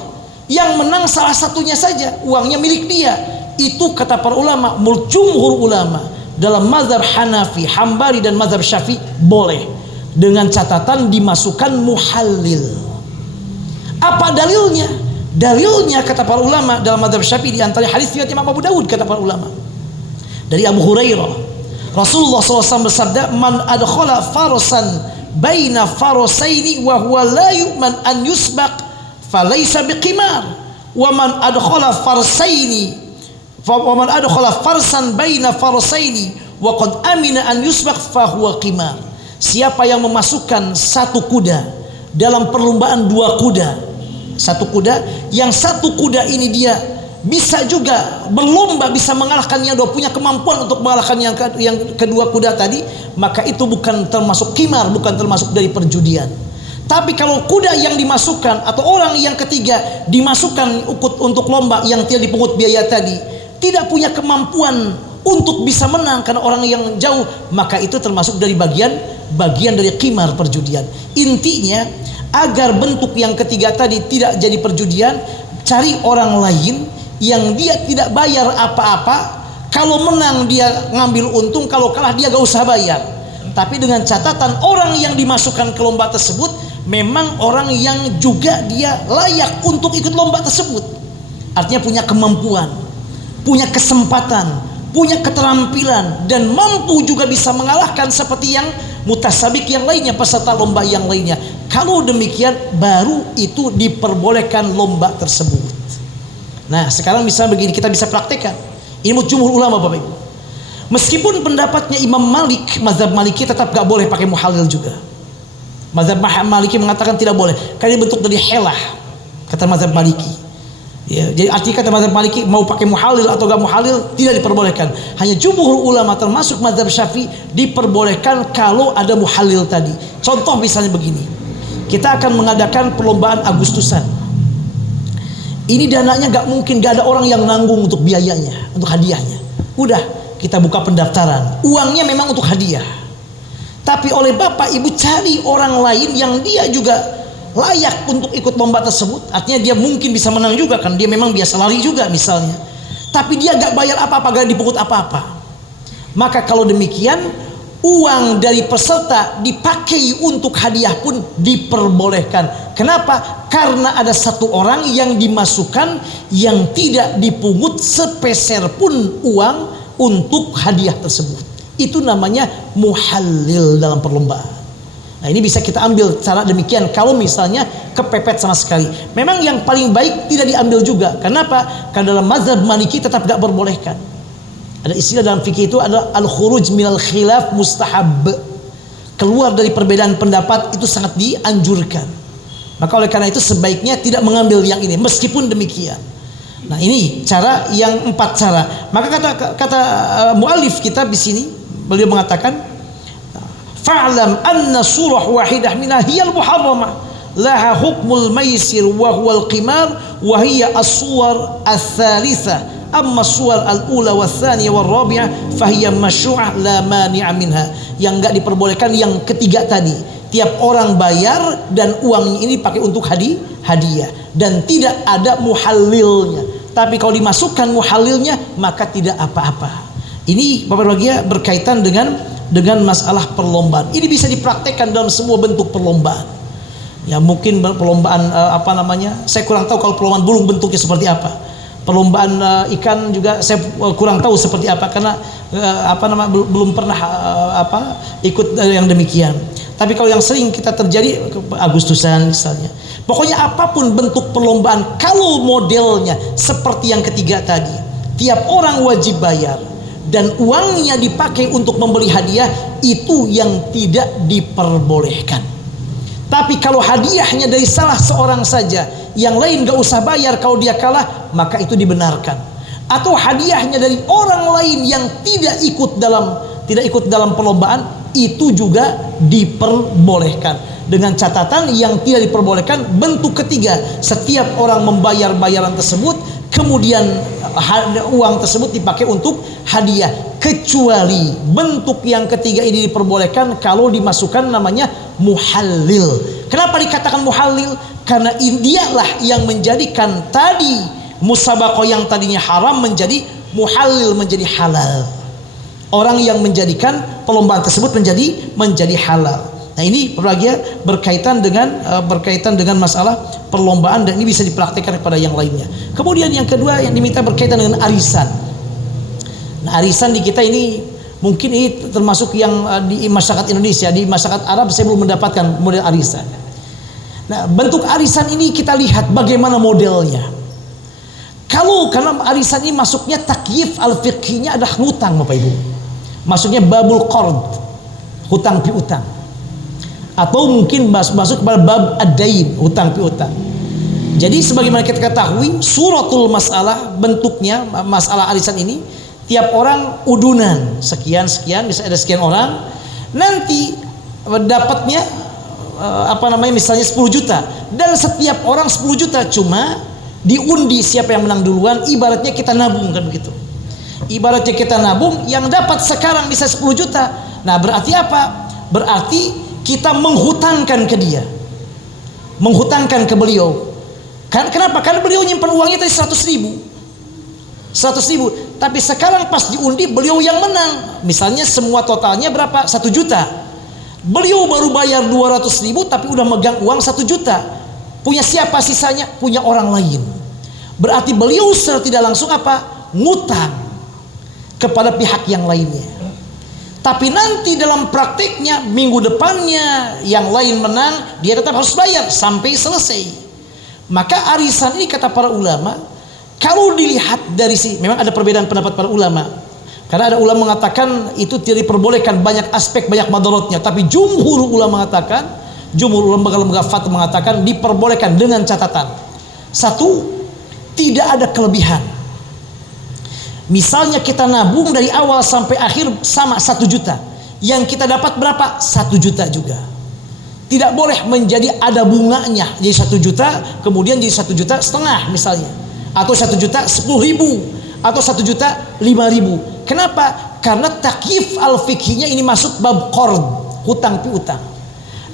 yang menang salah satunya saja, uangnya milik dia. Itu kata para ulama, jumhur ulama dalam mazhab Hanafi, Hambali dan mazhab Syafi'i boleh, dengan catatan dimasukkan muhalil. Apa dalilnya? Dalilnya kata para ulama dalam mazhab Syafi'i, di antara hadis riwayat Imam Abu Dawud, kata para ulama dari Abu Hurairah, Rasulullah SAW bersabda, man adkhala farasan baina farasaini wa huwa la yu'man an yusbaq falaysa biqimar, wa man adkhala farsan baina farasaini wa qad amina an yusbaq fa huwa qimar. Siapa yang memasukkan satu kuda dalam perlombaan dua kuda, satu kuda, yang satu kuda ini dia bisa juga berlomba, bisa mengalahkannya, dia punya kemampuan untuk mengalahkan yang kedua kuda tadi, maka itu bukan termasuk qimar, bukan termasuk dari perjudian. Tapi kalau kuda yang dimasukkan atau orang yang ketiga dimasukkan untuk lomba yang tidak dipungut biaya tadi, tidak punya kemampuan untuk bisa menang karena orang yang jauh, maka itu termasuk dari bagian dari qimar, perjudian. Intinya, agar bentuk yang ketiga tadi tidak jadi perjudian, cari orang lain yang dia tidak bayar apa-apa. Kalau menang dia ngambil untung, kalau kalah dia gak usah bayar. Tapi dengan catatan orang yang dimasukkan ke lomba tersebut memang orang yang juga dia layak untuk ikut lomba tersebut. Artinya punya kemampuan, punya kesempatan, punya keterampilan, dan mampu juga bisa mengalahkan seperti yang mutasabik yang lainnya, peserta lomba yang lainnya. Kalau demikian baru itu diperbolehkan lomba tersebut. Nah, sekarang misalnya begini, kita bisa praktekkan. Ini jumhur ulama Bapak Ibu. Meskipun pendapatnya Imam Malik, mazhab Maliki tetap gak boleh pakai muhalil juga. Mazhab Maliki mengatakan tidak boleh, karena bentuk dari helah, kata mazhab Maliki. Ya, jadi artinya kata mazhab Maliki mau pakai muhalil atau gak muhalil tidak diperbolehkan. Hanya jumhur ulama termasuk mazhab Syafi'i diperbolehkan kalau ada muhalil tadi. Contoh misalnya begini, kita akan mengadakan perlombaan Agustusan. Ini dananya gak mungkin, gak ada orang yang nanggung untuk biayanya, untuk hadiahnya. Udah, kita buka pendaftaran, uangnya memang untuk hadiah. Tapi oleh Bapak Ibu cari orang lain yang dia juga layak untuk ikut lomba tersebut. Artinya dia mungkin bisa menang juga, kan dia memang biasa lari juga misalnya, tapi dia gak bayar apa-apa, gak dipungut apa-apa. Maka kalau demikian, uang dari peserta dipakai untuk hadiah pun diperbolehkan. Kenapa? Karena ada satu orang yang dimasukkan yang tidak dipungut sepeser pun uang untuk hadiah tersebut. Itu namanya muhalil dalam perlombaan. Nah, ini bisa kita ambil cara demikian kalau misalnya kepepet sama sekali. Memang yang paling baik tidak diambil juga. Kenapa? Karena dalam mazhab Maliki tetap gak berbolehkan. Ada istilah dalam fikih itu adalah al-khuruj minal khilaf mustahab. Keluar dari perbedaan pendapat itu sangat dianjurkan. Maka oleh karena itu sebaiknya tidak mengambil yang ini. Meskipun demikian. Nah, ini cara yang 4 cara. Maka kata muallif kitab di sini, beliau mengatakan, fa'lam anna surah wahidah minha hiyal muharramah laha hukmul maisir wa huwal qimar wa hiya as-suwar ats-tsalitsah. Amma suwar al-ula wa tsaniyah wa rabi'ah fahiya masyru'ah la mani'a minha. Yang enggak diperbolehkan yang ketiga tadi. Tiap orang bayar dan uangnya ini pakai untuk hadiah dan tidak ada muhalilnya. Tapi kalau dimasukkan muhalilnya maka tidak apa-apa. Ini Bapak Bagia berkaitan dengan masalah perlombaan. Ini bisa dipraktekkan dalam semua bentuk perlombaan. Ya mungkin perlombaan saya kurang tahu kalau perlombaan burung bentuknya seperti apa. Perlombaan ikan juga saya kurang tahu seperti apa karena belum pernah ikut yang demikian. Tapi kalau yang sering kita terjadi Agustusan misalnya, pokoknya apapun bentuk perlombaan, kalau modelnya seperti yang ketiga tadi, tiap orang wajib bayar dan uangnya dipakai untuk membeli hadiah, itu yang tidak diperbolehkan. Tapi kalau hadiahnya dari salah seorang saja, yang lain gak usah bayar, kalau dia kalah maka itu dibenarkan. Atau hadiahnya dari orang lain yang tidak ikut dalam perlombaan, itu juga diperbolehkan. Dengan catatan yang tidak diperbolehkan bentuk ketiga, setiap orang membayar bayaran tersebut, kemudian uang tersebut dipakai untuk hadiah, kecuali bentuk yang ketiga ini diperbolehkan kalau dimasukkan namanya muhallil. Kenapa dikatakan muhallil? Karena dialah yang menjadikan tadi musabaqah yang tadinya haram menjadi muhallil, menjadi halal. Orang yang menjadikan perlombaan tersebut menjadi halal. Nah, ini berkaitan dengan masalah perlombaan, dan ini bisa dipraktikkan kepada yang lainnya. Kemudian yang kedua yang diminta berkaitan dengan arisan. Nah, arisan di kita ini mungkin ini termasuk yang di masyarakat Indonesia, di masyarakat Arab saya belum mendapatkan model arisan. Nah, bentuk arisan ini kita lihat bagaimana modelnya. Karena arisan ini masuknya takyif al-fiqhiynya ada hutang, Bapak Ibu. Masuknya babul qard, hutang piutang. Atau mungkin masuk kepada bab ad-dain, hutang piutang. Jadi sebagaimana kita ketahui, suratul masalah bentuknya masalah arisan ini, tiap orang udunan sekian, bisa ada sekian orang, nanti dapatnya misalnya 10 juta, dan setiap orang 10 juta, cuma diundi siapa yang menang duluan. Ibaratnya kita nabung, kan begitu. Ibaratnya kita nabung, yang dapat sekarang bisa 10 juta. Nah, berarti apa? Berarti kita menghutangkan ke dia, menghutangkan ke beliau. Kenapa? Karena beliau nyimpan uangnya tadi 100 ribu, tapi sekarang pas diundi beliau yang menang. Misalnya semua totalnya berapa? 1 juta. Beliau baru bayar 200 ribu, tapi udah megang uang 1 juta. Punya siapa sisanya? Punya orang lain. Berarti beliau secara tidak langsung ngutang kepada pihak yang lainnya. Tapi nanti dalam praktiknya minggu depannya yang lain menang, dia tetap harus bayar sampai selesai. Maka arisan ini kata para ulama, kalau dilihat dari memang ada perbedaan pendapat para ulama. Karena ada ulama mengatakan itu tidak diperbolehkan, banyak aspek, banyak madaratnya. Tapi jumhur ulama lembaga fatwa mengatakan diperbolehkan dengan catatan. Satu, tidak ada kelebihan. Misalnya kita nabung dari awal sampai akhir sama 1 juta, yang kita dapat berapa? 1 juta juga. Tidak boleh menjadi ada bunganya, jadi 1 juta kemudian jadi 1,5 juta misalnya, atau 1 juta 10 ribu, atau 1 juta 5 ribu. Kenapa? Karena takyif al-fiqhiynya ini masuk bab qard, hutang piutang.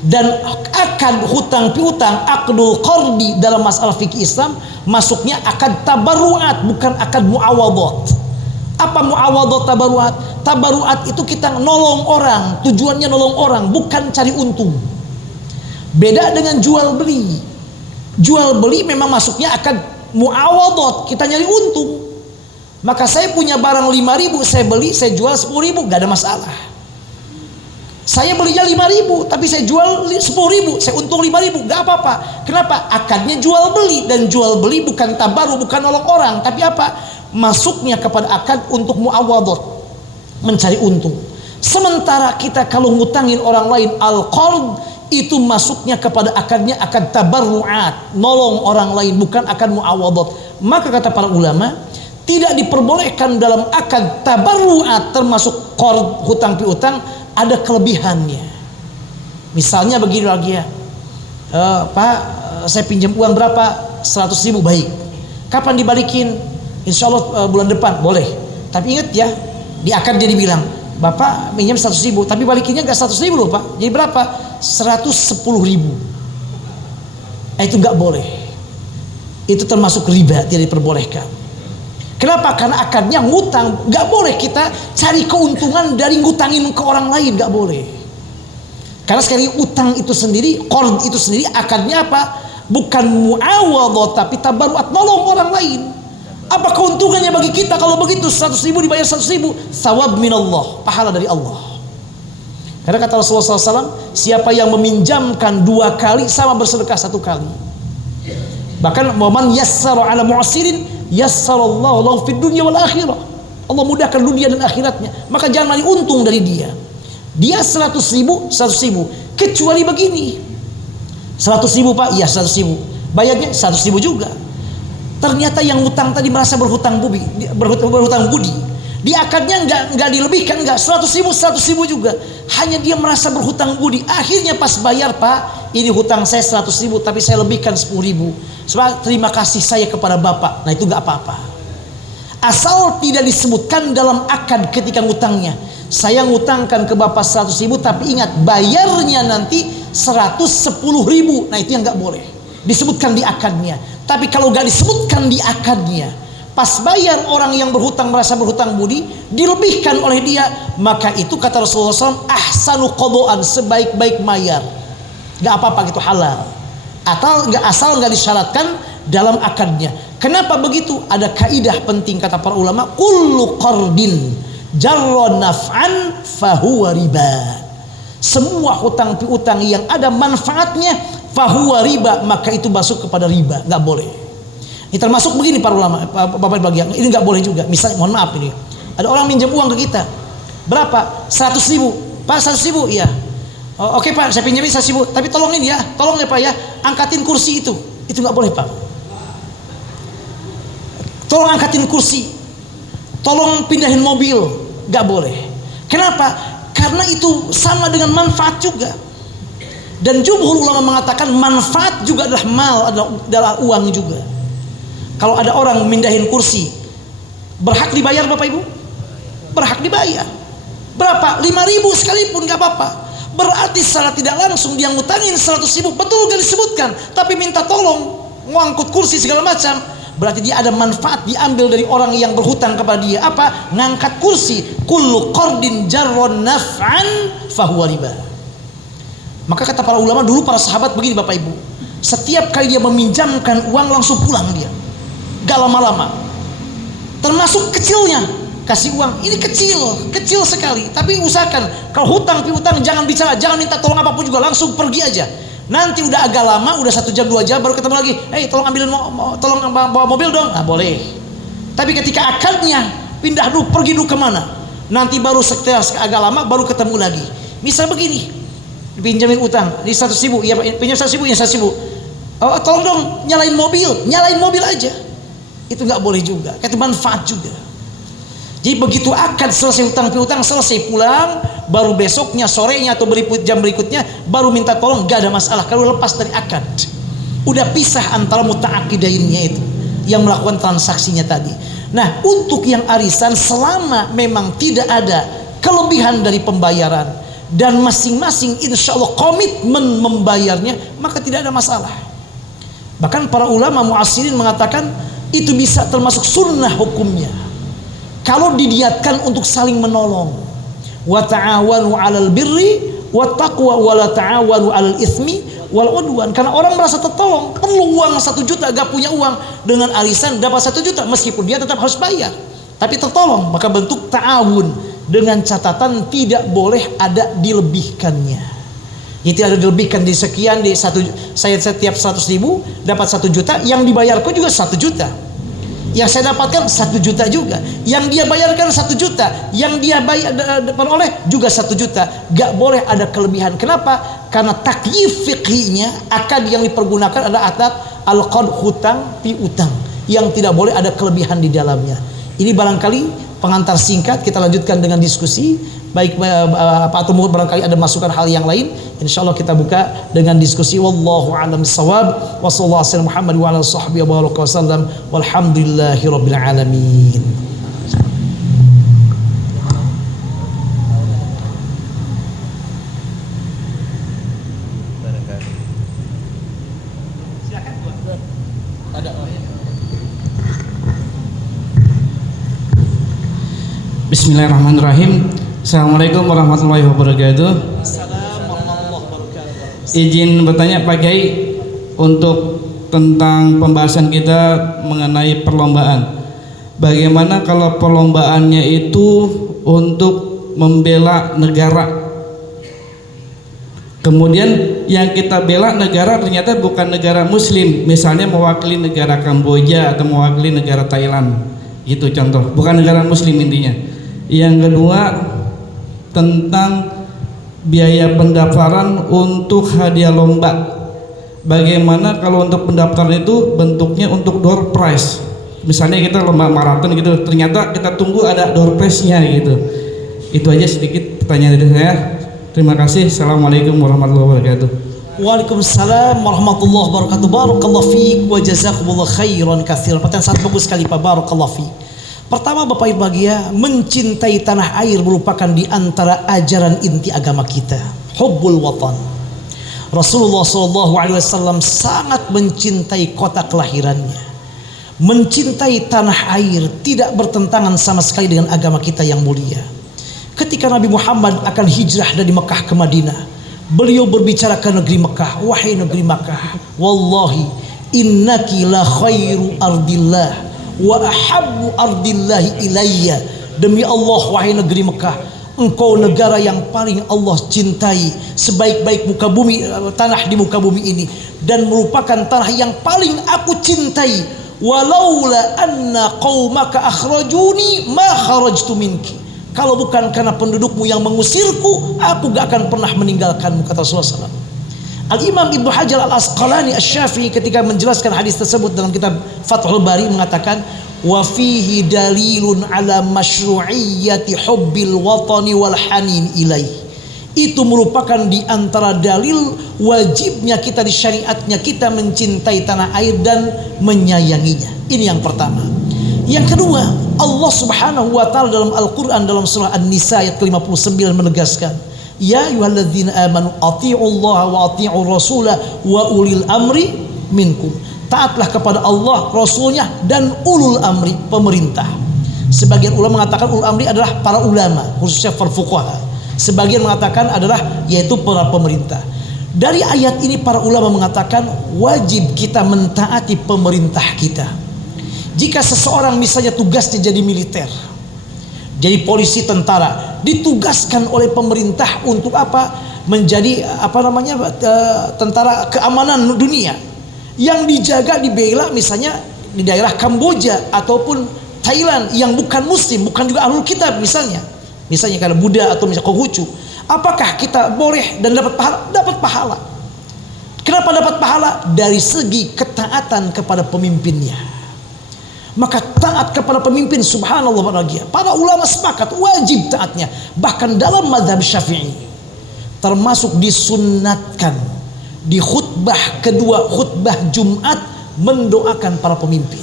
Dan akad hutang piutang, akdul qardi dalam masalah fikih Islam masuknya akad tabarruat, bukan akad muawadhat. Apa muawadhat tabarruat? Tabarruat itu kita nolong orang, tujuannya nolong orang, bukan cari untung. Beda dengan jual beli. Jual beli memang masuknya akad muawadhat, kita nyari untung. Maka saya punya barang 5 ribu, saya beli, saya jual 10 ribu, gak ada masalah. Saya belinya 5 ribu, tapi saya jual 10 ribu, saya untung 5 ribu, gak apa-apa. Kenapa? Akadnya jual beli, dan jual beli bukan tabaru, bukan nolong orang, tapi masuknya kepada akad untuk muawadhat, mencari untung. Sementara kita kalau ngutangin orang lain al-qard, itu masuknya kepada akadnya akad tabarruat, nolong orang lain, bukan akad muawadhat. Maka kata para ulama, tidak diperbolehkan dalam akad tabarruat termasuk qard, hutang piutang, ada kelebihannya. Misalnya begini lagi ya, Pak, saya pinjam uang berapa? 100 ribu, baik. Kapan dibalikin? Insya Allah bulan depan, boleh. Tapi ingat ya, di akad dia dibilang, Bapak pinjam 100 ribu, tapi balikinnya gak 100 ribu loh Pak. Jadi berapa? 110 ribu. Itu gak boleh. Itu termasuk riba, tidak diperbolehkan. Kenapa? Karena akadnya ngutang, gak boleh kita cari keuntungan dari ngutangin ke orang lain, gak boleh. Karena sekali utang itu sendiri, qard itu sendiri, akadnya bukan muawadhat, tapi tabarruat, nolong orang lain. Apa keuntungannya bagi kita kalau begitu? 100 ribu dibayar 100 ribu, thawab minallah, pahala dari Allah. Karena kata Rasulullah SAW, siapa yang meminjamkan 2 kali sama bersedekah 1 kali. Bahkan man yassara ala mu'sirin yassarallahu lahu fid dunya wal akhirah. Allah mudahkan dunia dan akhiratnya. Maka jangan cari untung dari dia. Dia 100 ribu, 100 ribu. Kecuali begini, 100.000 Pak, iya 100.000. Bayarnya 100.000 juga. Ternyata yang utang tadi merasa berhutang budi. Di akadnya nggak dilebihkan, nggak 100.000 juga. Hanya dia merasa berhutang budi. Akhirnya pas bayar, Pak, ini hutang saya 100.000 tapi saya lebihkan 10.000. Sebab terima kasih saya kepada Bapak. Nah itu nggak apa-apa. Asal tidak disebutkan dalam akad ketika ngutangnya. Saya ngutangkan ke Bapak 100.000 tapi ingat bayarnya nanti 110.000. Nah itu yang nggak boleh. Disebutkan di akadnya. Tapi kalau nggak disebutkan di akadnya, pas bayar orang yang berhutang merasa berhutang budi, dilebihkan oleh dia, maka itu kata Rasulullah SAW, ahsanu qadaan, sebaik-baik mayar. Nggak apa-apa, gitu, halal. Asal nggak disyaratkan dalam akadnya. Kenapa begitu? Ada kaidah penting kata para ulama, kullu qardin jarra naf'an fahuwa riba. Semua hutang piutang yang ada manfaatnya fahuwa riba, maka itu masuk kepada riba, nggak boleh. Ini termasuk begini para ulama, Bapak bagian ini nggak boleh juga. Misalnya, mohon maaf ini, ada orang minjem uang ke kita, berapa? 100.000, Pak 100.000, iya. Oke Pak, saya pinjamin 100.000, tapi tolongin ya, tolong ya Pak ya, angkatin kursi itu nggak boleh Pak. Tolong angkatin kursi, tolong pindahin mobil, nggak boleh. Kenapa? Karena itu sama dengan manfaat juga. Dan jumhur ulama mengatakan manfaat juga adalah mal, adalah uang juga. Kalau ada orang mindahin kursi, berhak dibayar Bapak Ibu? Berhak dibayar. Berapa? 5.000 sekalipun gak apa-apa. Berarti secara tidak langsung dia ngutangin 100.000, betul gak disebutkan, tapi minta tolong ngangkut kursi segala macam. Berarti dia ada manfaat diambil dari orang yang berhutang kepada dia. Apa? Ngangkat kursi. Kullu qardin jarron naf'an fahuwa riba. Maka kata para ulama dulu, para sahabat begini Bapak Ibu, setiap kali dia meminjamkan uang langsung pulang dia, gak lama-lama. Termasuk kecilnya, kasih uang ini kecil sekali, tapi usahakan kalau hutang piutang jangan bicara, jangan minta tolong apapun juga, langsung pergi aja. Nanti udah agak lama, udah 1 jam 2 jam baru ketemu lagi, tolong ambilin, tolong bawa mobil dong, nah boleh. Tapi ketika akadnya pindah dulu, pergi dulu kemana, nanti baru setelah agak lama baru ketemu lagi. Misal begini, pinjamin utang di 100.000, ya pinjam 100.000, ya 100.000. Tolong dong nyalain mobil aja. Itu nggak boleh juga, itu manfaat juga. Jadi begitu akad selesai hutang piutang selesai, pulang, baru besoknya sorenya atau jam berikutnya baru minta tolong, nggak ada masalah. Kalau lepas dari akad, udah pisah antara muta'aqidainnya itu yang melakukan transaksinya tadi. Nah untuk yang arisan, selama memang tidak ada kelebihan dari pembayaran dan masing-masing insya Allah komitmen membayarnya, maka tidak ada masalah. Bahkan para ulama mu'asirin mengatakan itu bisa termasuk sunnah hukumnya kalau diniatkan untuk saling menolong. Wa ta'awanu 'alal birri wat taqwa wa la ta'awanu 'alal itsmi wal 'udwan. Karena orang merasa tertolong, perlu uang 1 juta, gak punya uang, dengan arisan dapat 1 juta meskipun dia tetap harus bayar, tapi tertolong, maka bentuk ta'awun, dengan catatan tidak boleh ada dilebihkannya. Jadi tidak ada dilebihkan di sekian, saya setiap 100.000 dapat 1 juta, yang dibayarku juga 1 juta. Yang saya dapatkan 1 juta juga, yang dia bayarkan 1 juta, yang dia peroleh juga 1 juta. Gak boleh ada kelebihan. Kenapa? Karena takyif fiqhinya, akad yang dipergunakan adalah akad al-qard, hutang piutang, yang tidak boleh ada kelebihan di dalamnya. Ini barangkali pengantar singkat, kita lanjutkan dengan diskusi. Baik Pak Tumur, barangkali ada masukan hal yang lain, insyaallah kita buka dengan diskusi. Wallahu a'lam bissawab. Wa sallallahu alaihi Muhammad wa ala sahbihi wa baraka wasallam. Walhamdulillahi rabbil alamin. Bismillahirrahmanirrahim. Assalamualaikum warahmatullahi wabarakatuh. Izin bertanya Pak Kiai, untuk tentang pembahasan kita mengenai perlombaan. Bagaimana kalau perlombaannya itu untuk membela negara, kemudian yang kita bela negara ternyata bukan negara muslim, misalnya mewakili negara Kamboja atau mewakili negara Thailand, gitu contoh, bukan negara muslim intinya. Yang kedua, tentang biaya pendaftaran untuk hadiah lomba. Bagaimana kalau untuk pendaftaran itu bentuknya untuk door prize? Misalnya kita lomba maraton gitu, ternyata kita tunggu ada door prize-nya gitu. Itu aja sedikit pertanyaan dari saya. Terima kasih. Assalamualaikum warahmatullahi wabarakatuh. Waalaikumsalam warahmatullahi wabarakatuh. Barakallahu fiik wa jazakumullah khairan katsiran. Pertanyaan sangat bagus sekali Pak. Barakallahu fiik. Pertama Bapak Ibu bahagia, mencintai tanah air merupakan di antara ajaran inti agama kita. Hubbul watan. Rasulullah SAW sangat mencintai kota kelahirannya. Mencintai tanah air tidak bertentangan sama sekali dengan agama kita yang mulia. Ketika Nabi Muhammad akan hijrah dari Mekah ke Madinah, beliau berbicara ke negeri Mekah. Wahai negeri Mekah, wallahi innaki la khairu ardillah wa ahabbu ardillahi ilayya. Demi Allah wahai negeri Mekah, engkau negara yang paling Allah cintai, sebaik-baik muka bumi, tanah di muka bumi ini, dan merupakan tanah yang paling aku cintai. Walaula anna qaumaka akhrajuni ma kharajtu minki. Kalau bukan karena pendudukmu yang mengusirku, aku gak akan pernah meninggalkanmu, kata Rasulullah SAW. Al-Imam Ibnu Hajar Al-Asqalani Asy-Syafi'i ketika menjelaskan hadis tersebut dalam kitab Fathul Bari mengatakan, wa fihi dalilun ala masyru'iyyati hubbil watani wal hanin ilaih. Itu merupakan di antara dalil wajibnya kita, di syariatnya kita mencintai tanah air dan menyayanginya. Ini yang pertama. Yang kedua, Allah Subhanahu wa taala dalam Al-Qur'an dalam surah An-Nisa ayat ke-59 menegaskan, ya ayyuhalladzina amanu athi'ullaha wa athi'ur rasulah wa ulil amri minkum. Taatlah kepada Allah, Rasulnya, dan ulul amri, pemerintah. Sebagian ulama mengatakan ulul amri adalah para ulama, khususnya para fuqaha. Sebagian mengatakan adalah yaitu para pemerintah. Dari ayat ini para ulama mengatakan wajib kita mentaati pemerintah kita. Jika seseorang misalnya tugasnya jadi militer, jadi polisi, tentara, ditugaskan oleh pemerintah untuk apa? Menjadi tentara keamanan dunia. Yang dijaga, dibela misalnya di daerah Kamboja ataupun Thailand yang bukan muslim, bukan juga ahlul kitab misalnya karena Buddha atau misalnya Konghucu, apakah kita boleh dan dapat pahala? Dapat pahala. Kenapa dapat pahala? Dari segi ketaatan kepada pemimpinnya. Maka taat kepada pemimpin, subhanallah bahagia, para ulama sepakat wajib taatnya. Bahkan dalam mazhab Syafi'i termasuk disunnatkan di khutbah kedua, khutbah Jumat, mendoakan para pemimpin.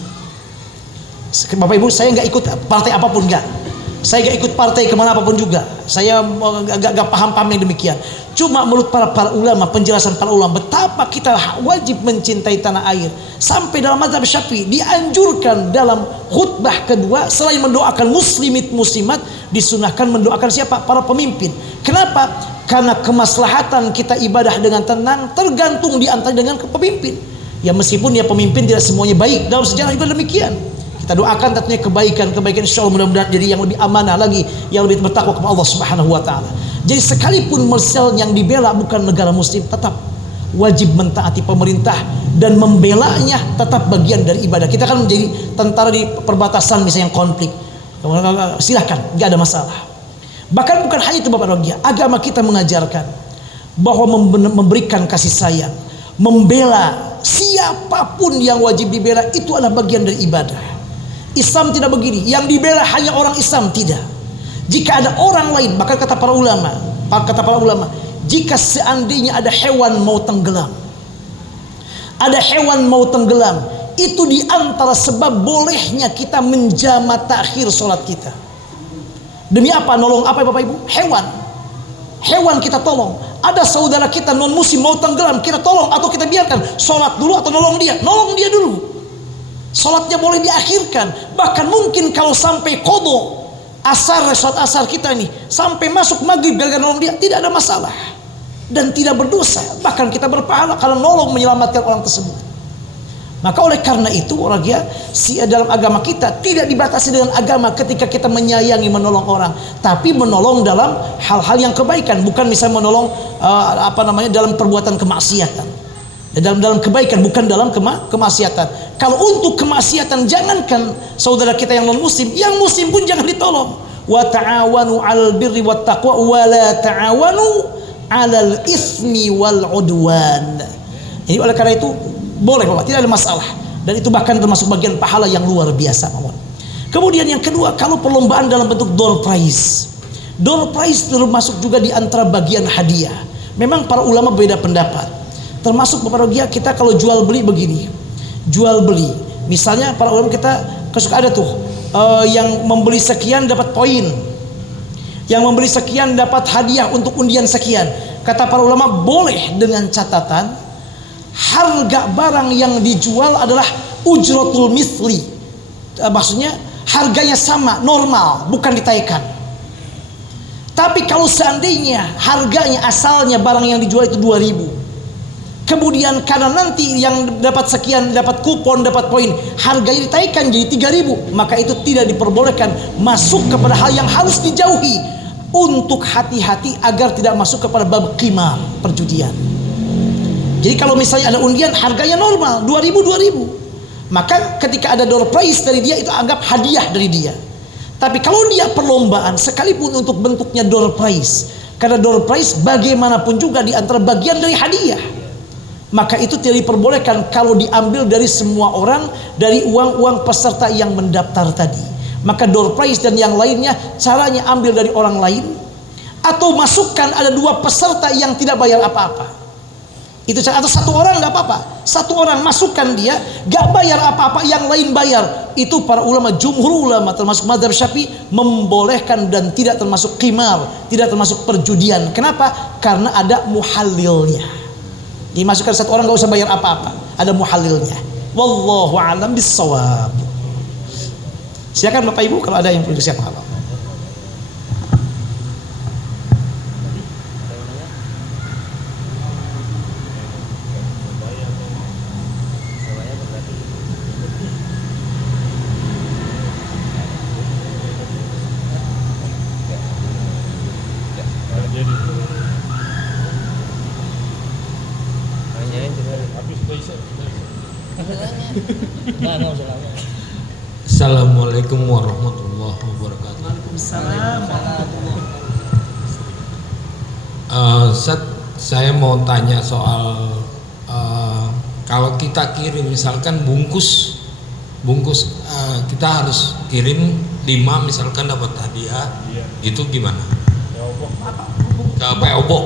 Bapak Ibu, saya nggak ikut partai apapun, nggak. Saya nggak ikut partai kemana apapun juga. Saya nggak paham yang demikian. Cuma menurut para penjelasan para ulama, betapa kita wajib mencintai tanah air. Sampai dalam mazhab Syafi'i dianjurkan dalam khutbah kedua selain mendoakan muslimat, disunahkan mendoakan siapa? Para pemimpin. Kenapa? Karena kemaslahatan kita ibadah dengan tenang tergantung diantara dengan pemimpin. Ya meskipun ya pemimpin tidak semuanya baik, dalam sejarah juga demikian. Kita doakan tentunya kebaikan insyaallah, mudah-mudahan jadi yang lebih amanah lagi, yang lebih bertakwa kepada Allah Subhanahu wa taala. Jadi sekalipun misal yang dibela bukan negara muslim, tetap wajib mentaati pemerintah dan membelanya tetap bagian dari ibadah. Kita kan menjadi tentara di perbatasan misalnya yang konflik. Silahkan, nggak ada masalah. Bahkan bukan hanya itu Bapak Rogia, agama kita mengajarkan bahwa memberikan kasih sayang, membela siapapun yang wajib dibela itu adalah bagian dari ibadah. Islam tidak begini, yang dibela hanya orang Islam, tidak. Jika ada orang lain, bahkan kata para ulama, jika seandainya ada hewan mau tenggelam, itu di antara sebab bolehnya kita menjama takhir sholat kita. Demi apa? Nolong apa Bapak Ibu? Hewan kita tolong. Ada saudara kita non muslim mau tenggelam, kita tolong atau kita biarkan? Sholat dulu atau nolong dia? Nolong dia dulu. Sholatnya boleh diakhirkan. Bahkan mungkin kalau sampai qadha sholat asar kita nih sampai masuk maghrib gara-gara nolong dia, tidak ada masalah dan tidak berdosa. Bahkan kita berpahala karena nolong menyelamatkan orang tersebut. Maka oleh karena itu dalam agama kita tidak dibatasi dengan agama ketika kita menyayangi, menolong orang, tapi menolong dalam hal-hal yang kebaikan, bukan misalnya menolong dalam perbuatan kemaksiatan. Dalam kebaikan, bukan dalam kemaksiatan. Kalau untuk kemaksiatan, jangankan saudara kita yang non muslim, yang muslim pun jangan ditolong. Wa ta'awanu 'alal birri wat taqwa wa la ta'awanu 'alal ismi wal 'udwan. Jadi oleh karena itu boleh Bapak, tidak ada masalah. Dan itu bahkan termasuk bagian pahala yang luar biasa Bapak. Kemudian yang kedua, kalau perlombaan dalam bentuk door prize. Door prize termasuk juga di antara bagian hadiah. Memang para ulama beda pendapat. Termasuk beberapa kita kalau jual beli begini. Jual beli. Misalnya para ulama kita kesuka ada tuh yang membeli sekian dapat poin. Yang membeli sekian dapat hadiah untuk undian sekian. Kata para ulama boleh dengan catatan harga barang yang dijual adalah ujratul misli. Maksudnya harganya sama, normal, bukan ditaikkan. Tapi kalau seandainya harganya asalnya barang yang dijual itu 2.000, kemudian karena nanti yang dapat sekian, dapat kupon, dapat poin, harganya ditaikkan jadi 3.000, maka itu tidak diperbolehkan, masuk kepada hal yang harus dijauhi. Untuk hati-hati agar tidak masuk kepada bab qimar, perjudian. Jadi kalau misalnya ada undian harganya normal 2.000, maka ketika ada door prize dari dia itu anggap hadiah dari dia. Tapi kalau dia perlombaan sekalipun untuk bentuknya door prize, karena door prize bagaimanapun juga di antara bagian dari hadiah, maka itu tidak diperbolehkan kalau diambil dari semua orang, dari uang-uang peserta yang mendaftar tadi. Maka door prize dan yang lainnya caranya ambil dari orang lain, atau masukkan ada 2 peserta yang tidak bayar apa-apa. Itu cara, atau 1 orang nggak apa-apa, 1 orang masukkan dia nggak bayar apa-apa, yang lain bayar. Itu para ulama, jumhur ulama termasuk mazhab Syafi'i membolehkan dan tidak termasuk qimar, tidak termasuk perjudian. Kenapa? Karena ada muhallilnya. Dimasukkan 1 orang nggak usah bayar apa-apa, ada muhallilnya. Wallahu a'lam bissawab. Silakan Bapak Ibu kalau ada yang perlu disiapkan. Assalamualaikum warahmatullahi wabarakatuh. Waalaikumsalam. Ustaz, saya mau tanya soal kalau kita kirim misalkan bungkus kita harus kirim 5 misalkan dapat hadiah, itu gimana? Ke PO Box.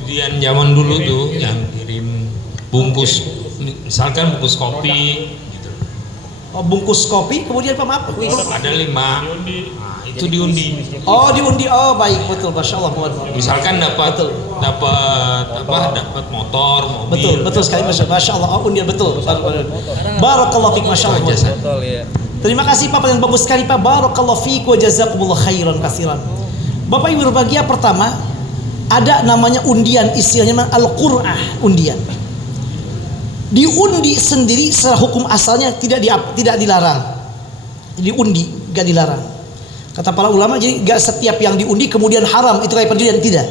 Ujian zaman dulu tuh yang kirim bungkus, misalkan bungkus kopi. Oh, bungkus kopi, kemudian apa maaf? Ada 5. Nah, itu diundi. Oh, diundi. Oh, baik, betul. Masya Allah. Misalkan dapat motor, mobil. Betul sekali, Masya Allah. Oh, undian betul. Barakallahu fiik, Masya Allah. Terima kasih Pak, yang bagus sekali Pak. Barakallahu fiik wa jazakumullah khairan katsiran. Bapak Ibu berbahagia, pertama ada namanya undian, istilahnya al-qur'ah, undian. Diundi sendiri secara hukum asalnya tidak dilarang. Diundi gak dilarang. Kata para ulama, jadi gak setiap yang diundi kemudian haram, itu kayak perjudian, tidak.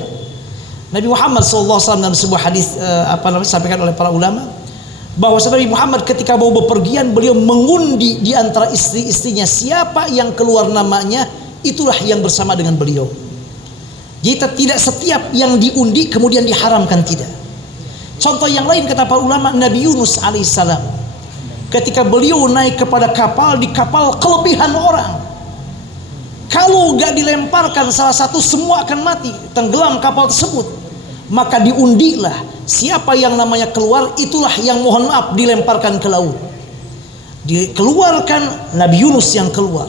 Nabi Muhammad SAW dalam sebuah hadis disampaikan oleh para ulama bahwa Nabi Muhammad ketika mau bepergian, beliau mengundi di antara istri-istrinya, siapa yang keluar namanya itulah yang bersama dengan beliau. Jadi tidak setiap yang diundi kemudian diharamkan, tidak. Contoh yang lain kata para ulama, Nabi Yunus alaihissalam ketika beliau naik kepada kapal, di kapal kelebihan orang, kalau gak dilemparkan salah satu semua akan mati, tenggelam kapal tersebut. Maka diundilah siapa yang namanya keluar, itulah yang mohon maaf dilemparkan ke laut. Dikeluarkan Nabi Yunus yang keluar.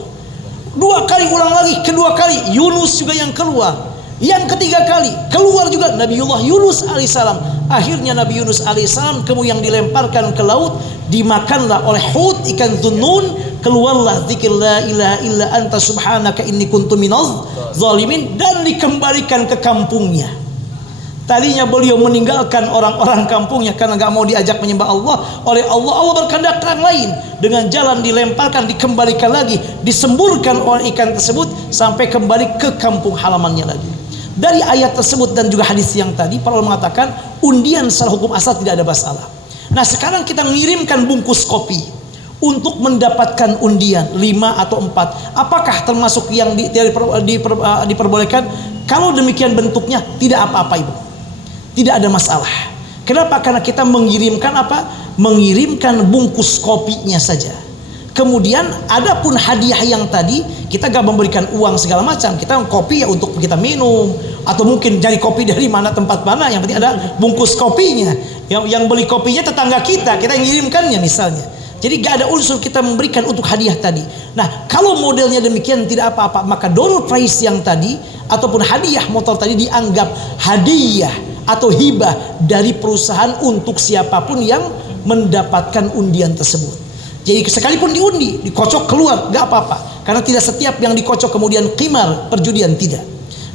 2 kali ulang lagi, kedua kali Yunus juga yang keluar. Yang ketiga kali keluar juga Nabiullah Yunus alaihissalam. Akhirnya Nabi Yunus alaihissalam kemudian yang dilemparkan ke laut, dimakanlah oleh hut ikan tunun. Keluarlah zikir la ilaha illa anta subhanaka inni kuntu minaz zalimin, dan dikembalikan ke kampungnya. Tadinya beliau meninggalkan orang-orang kampungnya karena gak mau diajak menyembah Allah. Oleh Allah berkehendak yang lain, dengan jalan dilemparkan, dikembalikan lagi, disemburkan oleh ikan tersebut sampai kembali ke kampung halamannya lagi. Dari ayat tersebut dan juga hadis yang tadi, para ulama mengatakan undian secara hukum asal tidak ada masalah. Nah sekarang kita mengirimkan bungkus kopi untuk mendapatkan undian 5 atau 4, apakah termasuk yang diperbolehkan? Kalau demikian bentuknya tidak apa-apa Ibu, tidak ada masalah. Kenapa? Karena kita mengirimkan apa? Mengirimkan bungkus kopinya saja. Kemudian adapun hadiah yang tadi, kita gak memberikan uang segala macam. Kita kopi ya untuk kita minum, atau mungkin cari kopi dari mana, tempat mana, yang penting ada bungkus kopinya. Yang beli kopinya tetangga kita yang ngirimkannya misalnya. Jadi gak ada unsur kita memberikan untuk hadiah tadi. Nah, kalau modelnya demikian tidak apa-apa, maka door prize yang tadi ataupun hadiah motor tadi dianggap hadiah atau hibah dari perusahaan untuk siapapun yang mendapatkan undian tersebut. Jadi sekalipun diundi, dikocok keluar, gak apa-apa. Karena tidak setiap yang dikocok kemudian qimar, perjudian, tidak.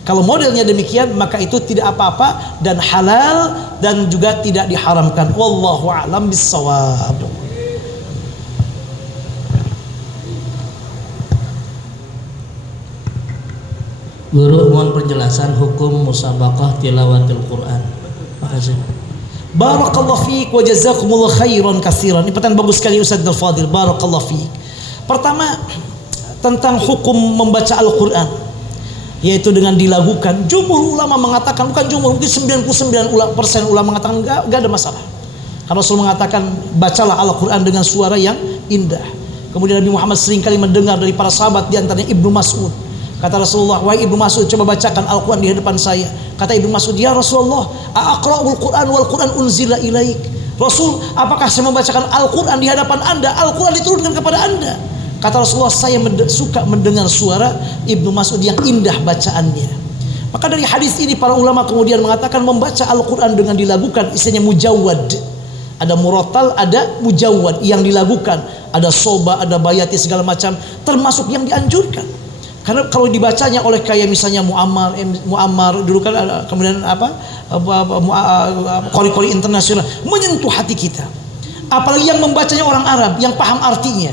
Kalau modelnya demikian, maka itu tidak apa-apa dan halal dan juga tidak diharamkan. Wallahu a'lam bissawab. Guru mohon penjelasan hukum musabaqah tilawatil Quran. Makasih. Barakallahu fiik wa jazakumullah khairan katsiran. Ini pertanyaan bagus sekali Ustaz Abdul Fadil. Barakallahu fiik. Pertama, tentang hukum membaca Al-Quran, yaitu dengan dilagukan. Jumhur ulama mengatakan, bukan jumhur, mungkin 99% ulama mengatakan enggak ada masalah. Karena Rasul mengatakan bacalah Al-Quran dengan suara yang indah. Kemudian Nabi Muhammad seringkali mendengar dari para sahabat, di antaranya Ibnu Mas'ud. Kata Rasulullah, wahai Ibnu Mas'ud, coba bacakan Al-Quran di hadapan saya. Kata Ibnu Mas'ud, ya Rasulullah, aqra'ul Quran wal Quran unzila ilaik. Rasul, apakah saya membacakan Al-Quran di hadapan anda? Al-Quran diturunkan kepada anda. Kata Rasulullah, saya suka mendengar suara Ibnu Mas'ud yang indah bacaannya. Maka dari hadis ini para ulama kemudian mengatakan membaca Al-Quran dengan dilagukan, istilahnya mujawwad. Ada murattal, ada mujawwad yang dilagukan. Ada soba, ada bayati, segala macam, termasuk yang dianjurkan. Karena kalau dibacanya oleh kayak misalnya Muammar dulu kan, kemudian kori-kori internasional, menyentuh hati kita. Apalagi yang membacanya orang Arab yang paham artinya.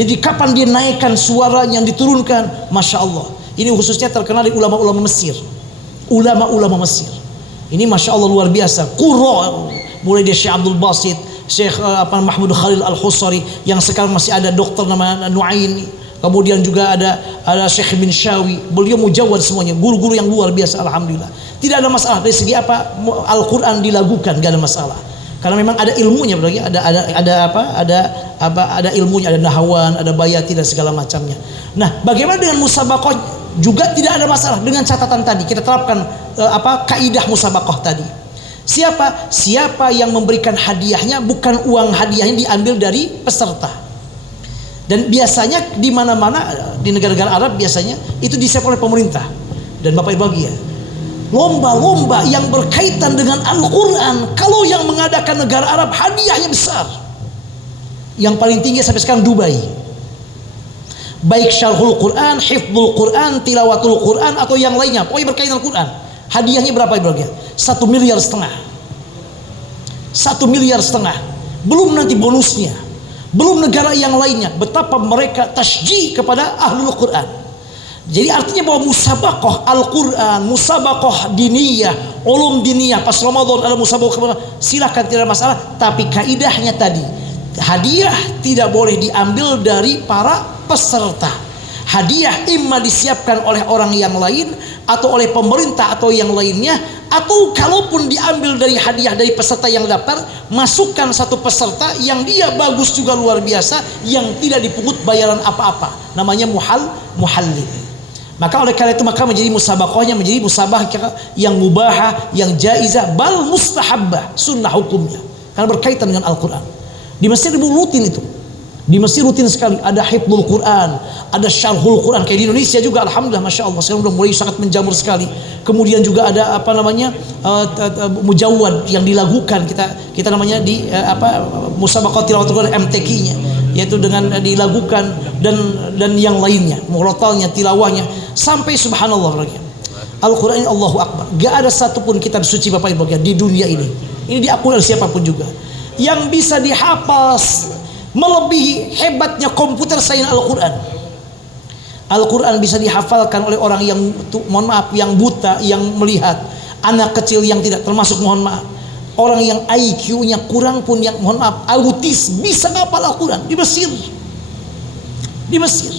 Jadi kapan dia naikkan suara yang diturunkan, masya Allah. Ini khususnya terkenal di ulama-ulama Mesir. Ulama-ulama Mesir. Ini masya Allah luar biasa. Qurra, mulai dari Syekh Abdul Basit, Syekh Mahmud Khalil Al-Husari, yang sekarang masih ada dokter nama Nuaini. Kemudian juga ada Syekh bin Syawi. Beliau mujawwad semuanya, guru-guru yang luar biasa, alhamdulillah. Tidak ada masalah dari segi apa Al-Quran dilagukan, gak ada masalah. Karena memang ada ilmunya, ada ilmunya, ada nahawan, ada bayati dan segala macamnya. Nah, bagaimana dengan musabaqah? Juga tidak ada masalah dengan catatan tadi. Kita terapkan kaidah musabaqah tadi. Siapa yang memberikan hadiahnya, bukan uang hadiahnya diambil dari peserta. Dan biasanya di mana-mana di negara-negara Arab biasanya itu disiapkan oleh pemerintah. Dan Bapak Ibu ya, lomba-lomba yang berkaitan dengan Al-Quran, kalau yang mengadakan negara Arab hadiahnya besar. Yang paling tinggi sampai sekarang Dubai. Baik syarhul Quran, hifdzul Quran, tilawatul Quran atau yang lainnya, pokoknya berkaitan dengan Quran. Hadiahnya berapa Ibu? 1,5 miliar. 1,5 miliar. Belum nanti bonusnya. Belum negara yang lainnya, betapa mereka tasjih kepada ahlul Quran. Jadi artinya bahwa musabaqah Al-Quran, musabaqah diniyah, ulum diniyah, pas Ramadan ada musabaqah, silakan, tidak masalah. Tapi kaidahnya tadi, hadiah tidak boleh diambil dari para peserta. Hadiah imma disiapkan oleh orang yang lain atau oleh pemerintah atau yang lainnya, atau kalaupun diambil dari hadiah dari peserta yang daftar, masukkan satu peserta yang dia bagus juga luar biasa, yang tidak dipungut bayaran apa-apa, namanya muhallil. Maka oleh karena itu maka menjadi musabaqahnya menjadi musabaqah yang mubahah, yang jaizah, bal mustahabbah, sunnah hukumnya, karena berkaitan dengan Al-Quran. Di Mesir rutin itu. Di Mesir rutin sekali ada hifdzul Quran, ada syarhul Quran. Kayak di Indonesia juga alhamdulillah masya Allah sekarang sudah mulai sangat menjamur sekali. Kemudian juga ada mujawwad yang dilakukan kita namanya di musabaqah tilawatul Quran, MTQ-nya, yaitu dengan dilakukan dan yang lainnya, murattalnya, tilawahnya, sampai subhanallah lagi. Al-Quran ini Allahu Akbar. Gak ada satupun kitab suci Bapak Ibu di dunia ini diakui oleh siapapun juga yang bisa dihafal melebihi hebatnya komputer sains Al-Quran. Al-Quran bisa dihafalkan oleh orang yang yang buta, yang melihat, anak kecil yang tidak termasuk, orang yang IQ-nya kurang pun, yang autis, bisa ngapal Al-Quran di Mesir.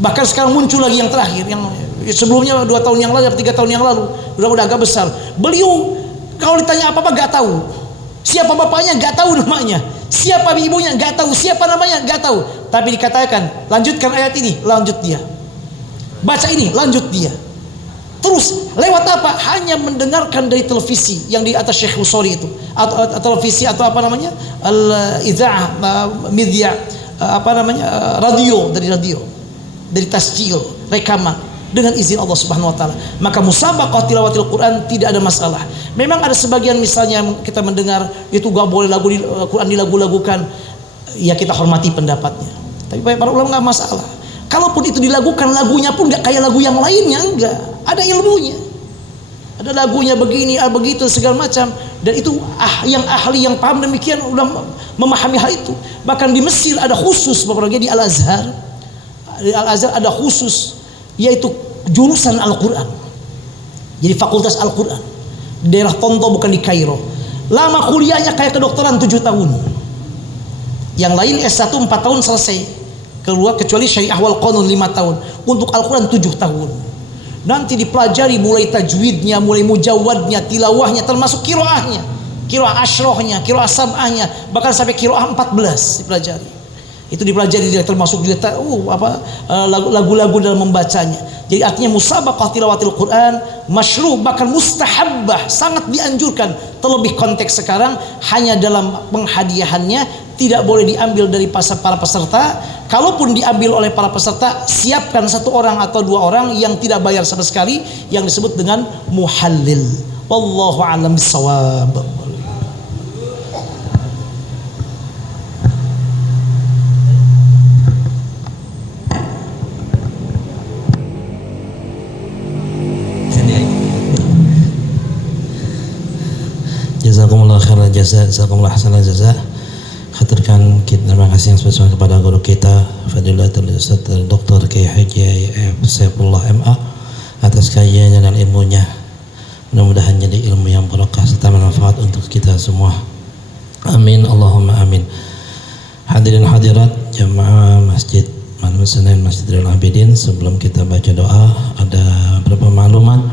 Bahkan sekarang muncul lagi yang terakhir, yang sebelumnya 2 tahun yang lalu, 3 tahun yang lalu, udah agak besar. Beliau Kalau ditanya apa-apa gak tahu. Siapa bapaknya gak tahu namanya. Siapa ibunya gak tahu. Siapa namanya gak tahu. Tapi dikatakan, lanjutkan ayat ini, lanjut dia. Baca ini, lanjut dia. Terus lewat apa? Hanya mendengarkan dari televisi yang di atas Syekh Usori itu, atau televisi atau apa namanya, al-idza'ah, media, radio, dari tasjil, rekaman dengan izin Allah Subhanahu wa taala. Maka musabaqah tilawatil Quran tidak ada masalah. Memang ada sebagian misalnya kita mendengar itu gak boleh lagu Quran dilagu-lagukan, ya kita hormati pendapatnya. Tapi para ulama nggak masalah. Kalaupun itu dilagukan, lagunya pun nggak kayak lagu yang lainnya, enggak. Ada ilmunya. Ada lagunya begini, begitu segala macam. Dan itu yang ahli yang paham demikian udah memahami hal itu. Bahkan di Mesir ada khusus, apalagi di Al-Azhar. Di Al-Azhar ada khusus, yaitu jurusan Al-Quran. Jadi fakultas Al-Quran. Daerah Tonto, bukan di Kairo. Lama kuliahnya kayak kedokteran 7 tahun. Yang lain S1 4 tahun selesai. Keluar, kecuali Syariah wal Qanun 5 tahun. Untuk Al-Quran 7 tahun. Nanti dipelajari mulai tajwidnya, mulai mujawadnya, tilawahnya, termasuk kiroahnya, kiroah asyrohnya, kiroah sab'ahnya, bahkan sampai kiroah 14 dipelajari. Itu dipelajari dia, termasuk juga lagu-lagu dalam membacanya. Jadi artinya musabaqah tilawatil Quran masyru', bahkan mustahabbah, sangat dianjurkan. Terlebih konteks sekarang, hanya dalam penghadiahannya tidak boleh diambil dari para peserta. Kalaupun diambil oleh para peserta, siapkan 1 orang atau 2 orang yang tidak bayar sama sekali, yang disebut dengan muhallil. Wallahu a'lam bissawab. Jazakumullah khairan jazaa, jazakumullah ahsanal jazaa. Haturkan terima kasih yang sebesar kepada guru kita Fadilatul Ustaz Dr. Kiai Haji Saifullah MA atas kajiannya dan ilmunya. Mudah-mudahan jadi ilmu yang barokah serta bermanfaat untuk kita semua. Amin Allahumma amin. Hadirin hadirat jamaah Masjid Malam Senin Masjidil Abidin, sebelum kita baca doa ada beberapa maklumat.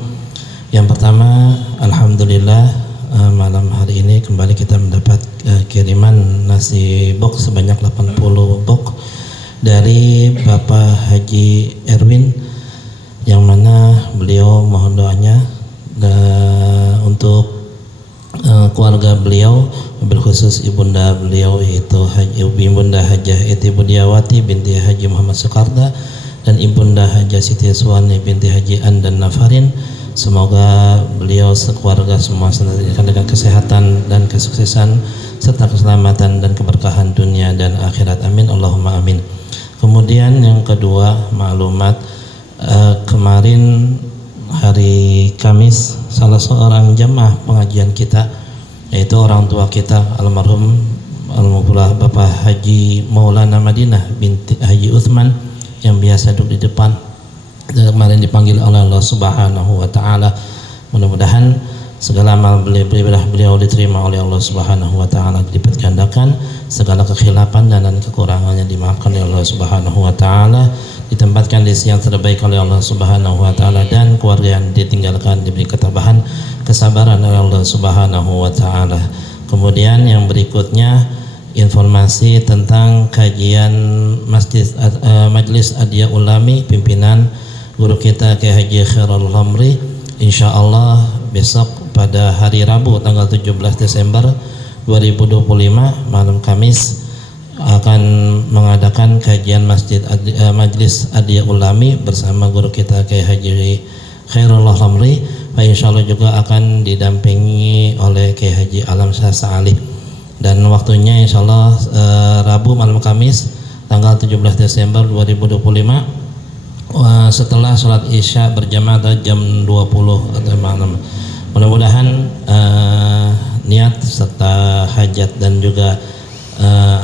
Yang pertama, alhamdulillah malam hari ini kembali kita mendapat kiriman nasi box sebanyak 80 box dari Bapak Haji Erwin, yang mana beliau mohon doanya untuk keluarga beliau, mobil khusus ibunda beliau yaitu Ibunda Hajah Eti Budiawati binti Haji Muhammad Soekarda dan Ibunda Hajah Siti Suwani binti Haji Andan Nafarin. Semoga beliau sekeluarga semua senantiasa dengan kesehatan dan kesuksesan serta keselamatan dan keberkahan dunia dan akhirat. Amin Allahumma amin. Kemudian yang kedua maklumat, kemarin hari Kamis salah seorang jamaah pengajian kita, yaitu orang tua kita almarhum Bapak Haji Maulana Madinah binti Haji Utsman yang biasa duduk di depan, kemarin dipanggil oleh Allah Subhanahu wa taala. Mudah-mudahan segala amal beliau diterima oleh Allah Subhanahu wa taala, dilipat gandakan, segala kekhilafan dan kekurangannya dimaafkan oleh Allah Subhanahu wa taala, ditempatkan di sisi yang terbaik oleh Allah Subhanahu wa taala, dan keluarga yang ditinggalkan diberi ketabahan, kesabaran oleh Allah Subhanahu wa taala. Kemudian yang berikutnya informasi tentang kajian Majelis Adia Ulami pimpinan guru kita Kiai Haji Khairul Hamri, insyaallah besok pada hari Rabu tanggal 17 Desember 2025 malam Kamis akan mengadakan kajian Majelis Adia Ulami bersama guru kita Kiai Haji Khairul Hamri. Insyaallah juga akan didampingi oleh Kiai Haji Alam Syah Sa'ali, dan waktunya insyaallah Rabu malam Kamis tanggal 17 Desember 2025 setelah sholat isya berjamaah jam 20 atau malam. Mudah-mudahan niat serta hajat dan juga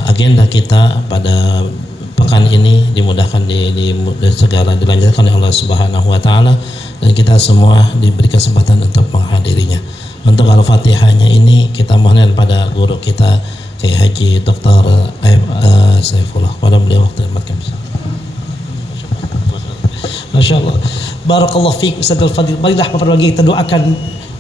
agenda kita pada pekan ini dimudahkan, di segala dilanjutkan oleh Allah Subhanahu wa taala, dan kita semua diberi kesempatan untuk menghadirinya. Untuk Al-Fatihahnya ini kita mohon pada guru kita Kiai Haji Dr. Saifullah, pada beliau waktu yang Masya Allah. Barakallahu fiik Ustaz Al-Fadil. Marilah Bapak lagi kita doakan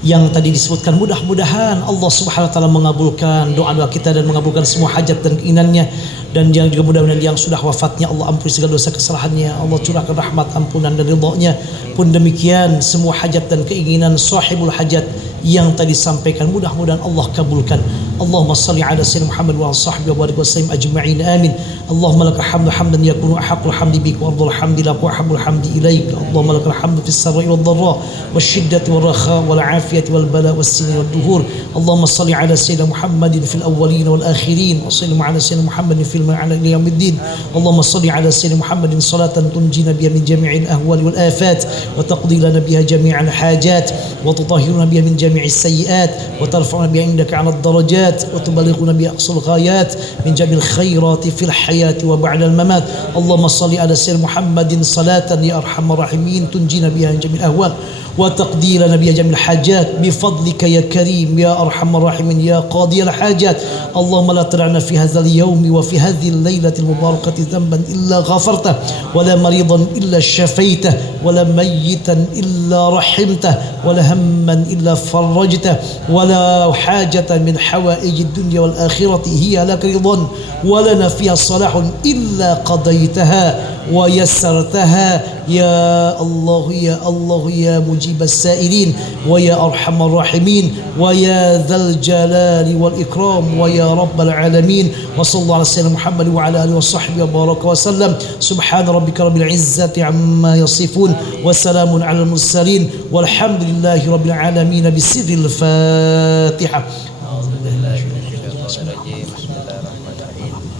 yang tadi disebutkan, mudah-mudahan Allah Subhanahu wa taala mengabulkan doa-doa kita dan mengabulkan semua hajat dan keinginannya, dan yang juga mudah-mudahan yang sudah wafatnya Allah ampuni segala dosa kesalahannya, Allah curahkan rahmat ampunan dan ridha-Nya. Pun demikian semua hajat dan keinginan sahibul hajat yang tadi sampaikan mudah-mudahan Allah kabulkan. Allahumma salli ala sayyidina Muhammad wa sahbihi wa barik wa sallim ajma'in amin. Allahumma lakal hamdu hamdan yakunu ahaqqul hamdi bik wa afdalul hamdi lak wa ahabbul hamdi ilaik. Allahumma lakal hamdu fis sarra'i wad dharra wasyiddati wal rakha wal afiyati wal bala was sinin wad duhur. Allahumma salli ala sayyidina Muhammadin fil awwalin wal akhirin wa sallim ala sayyidina Muhammadin fil ma'ala ila yaumiddin. Allahumma salli ala sayyidina Muhammadin salatan tunjina biha min jami'il ahwali wal afat wa taqdi lana biha jami'al hajat wa tutahhiruna biha min jami'is sayyi'at wa tarfa'una biha indaka 'ala ad-darajat وتبلغنا بأقصى الغايات من جميع الخيرات في الحياة وبعد الممات. اللهم صل على سيدنا محمد صلاة يا أرحم الراحمين تنجينا بها من جميع الأهوال وتقضي لنا بها جميع الحاجات بفضلك يا كريم يا أرحم الراحمين يا قاضي الحاجات. اللهم لا تدعنا في هذا اليوم وفي هذه الليلة المباركة ذنبا إلا غفرته ولا مريضا إلا شفيته ولا ميتا إلا رحمته ولا هما إلا فرجته ولا حاجة من حوائج الدنيا والآخرة هي لك رضا ولنا فيها صلاح إلا قضيتها ويسرتها يا الله يا الله يا مجيب السائلين ويا أرحم الراحمين ويا ذا الجلال والإكرام ويا رب العالمين. وصلى الله على سيدنا محمد وعلى آله وصحبه وبارك وسلم. سبحان ربك رب العزة عما يصفون وسلام على المرسلين والحمد لله رب العالمين بسر الفاتحة.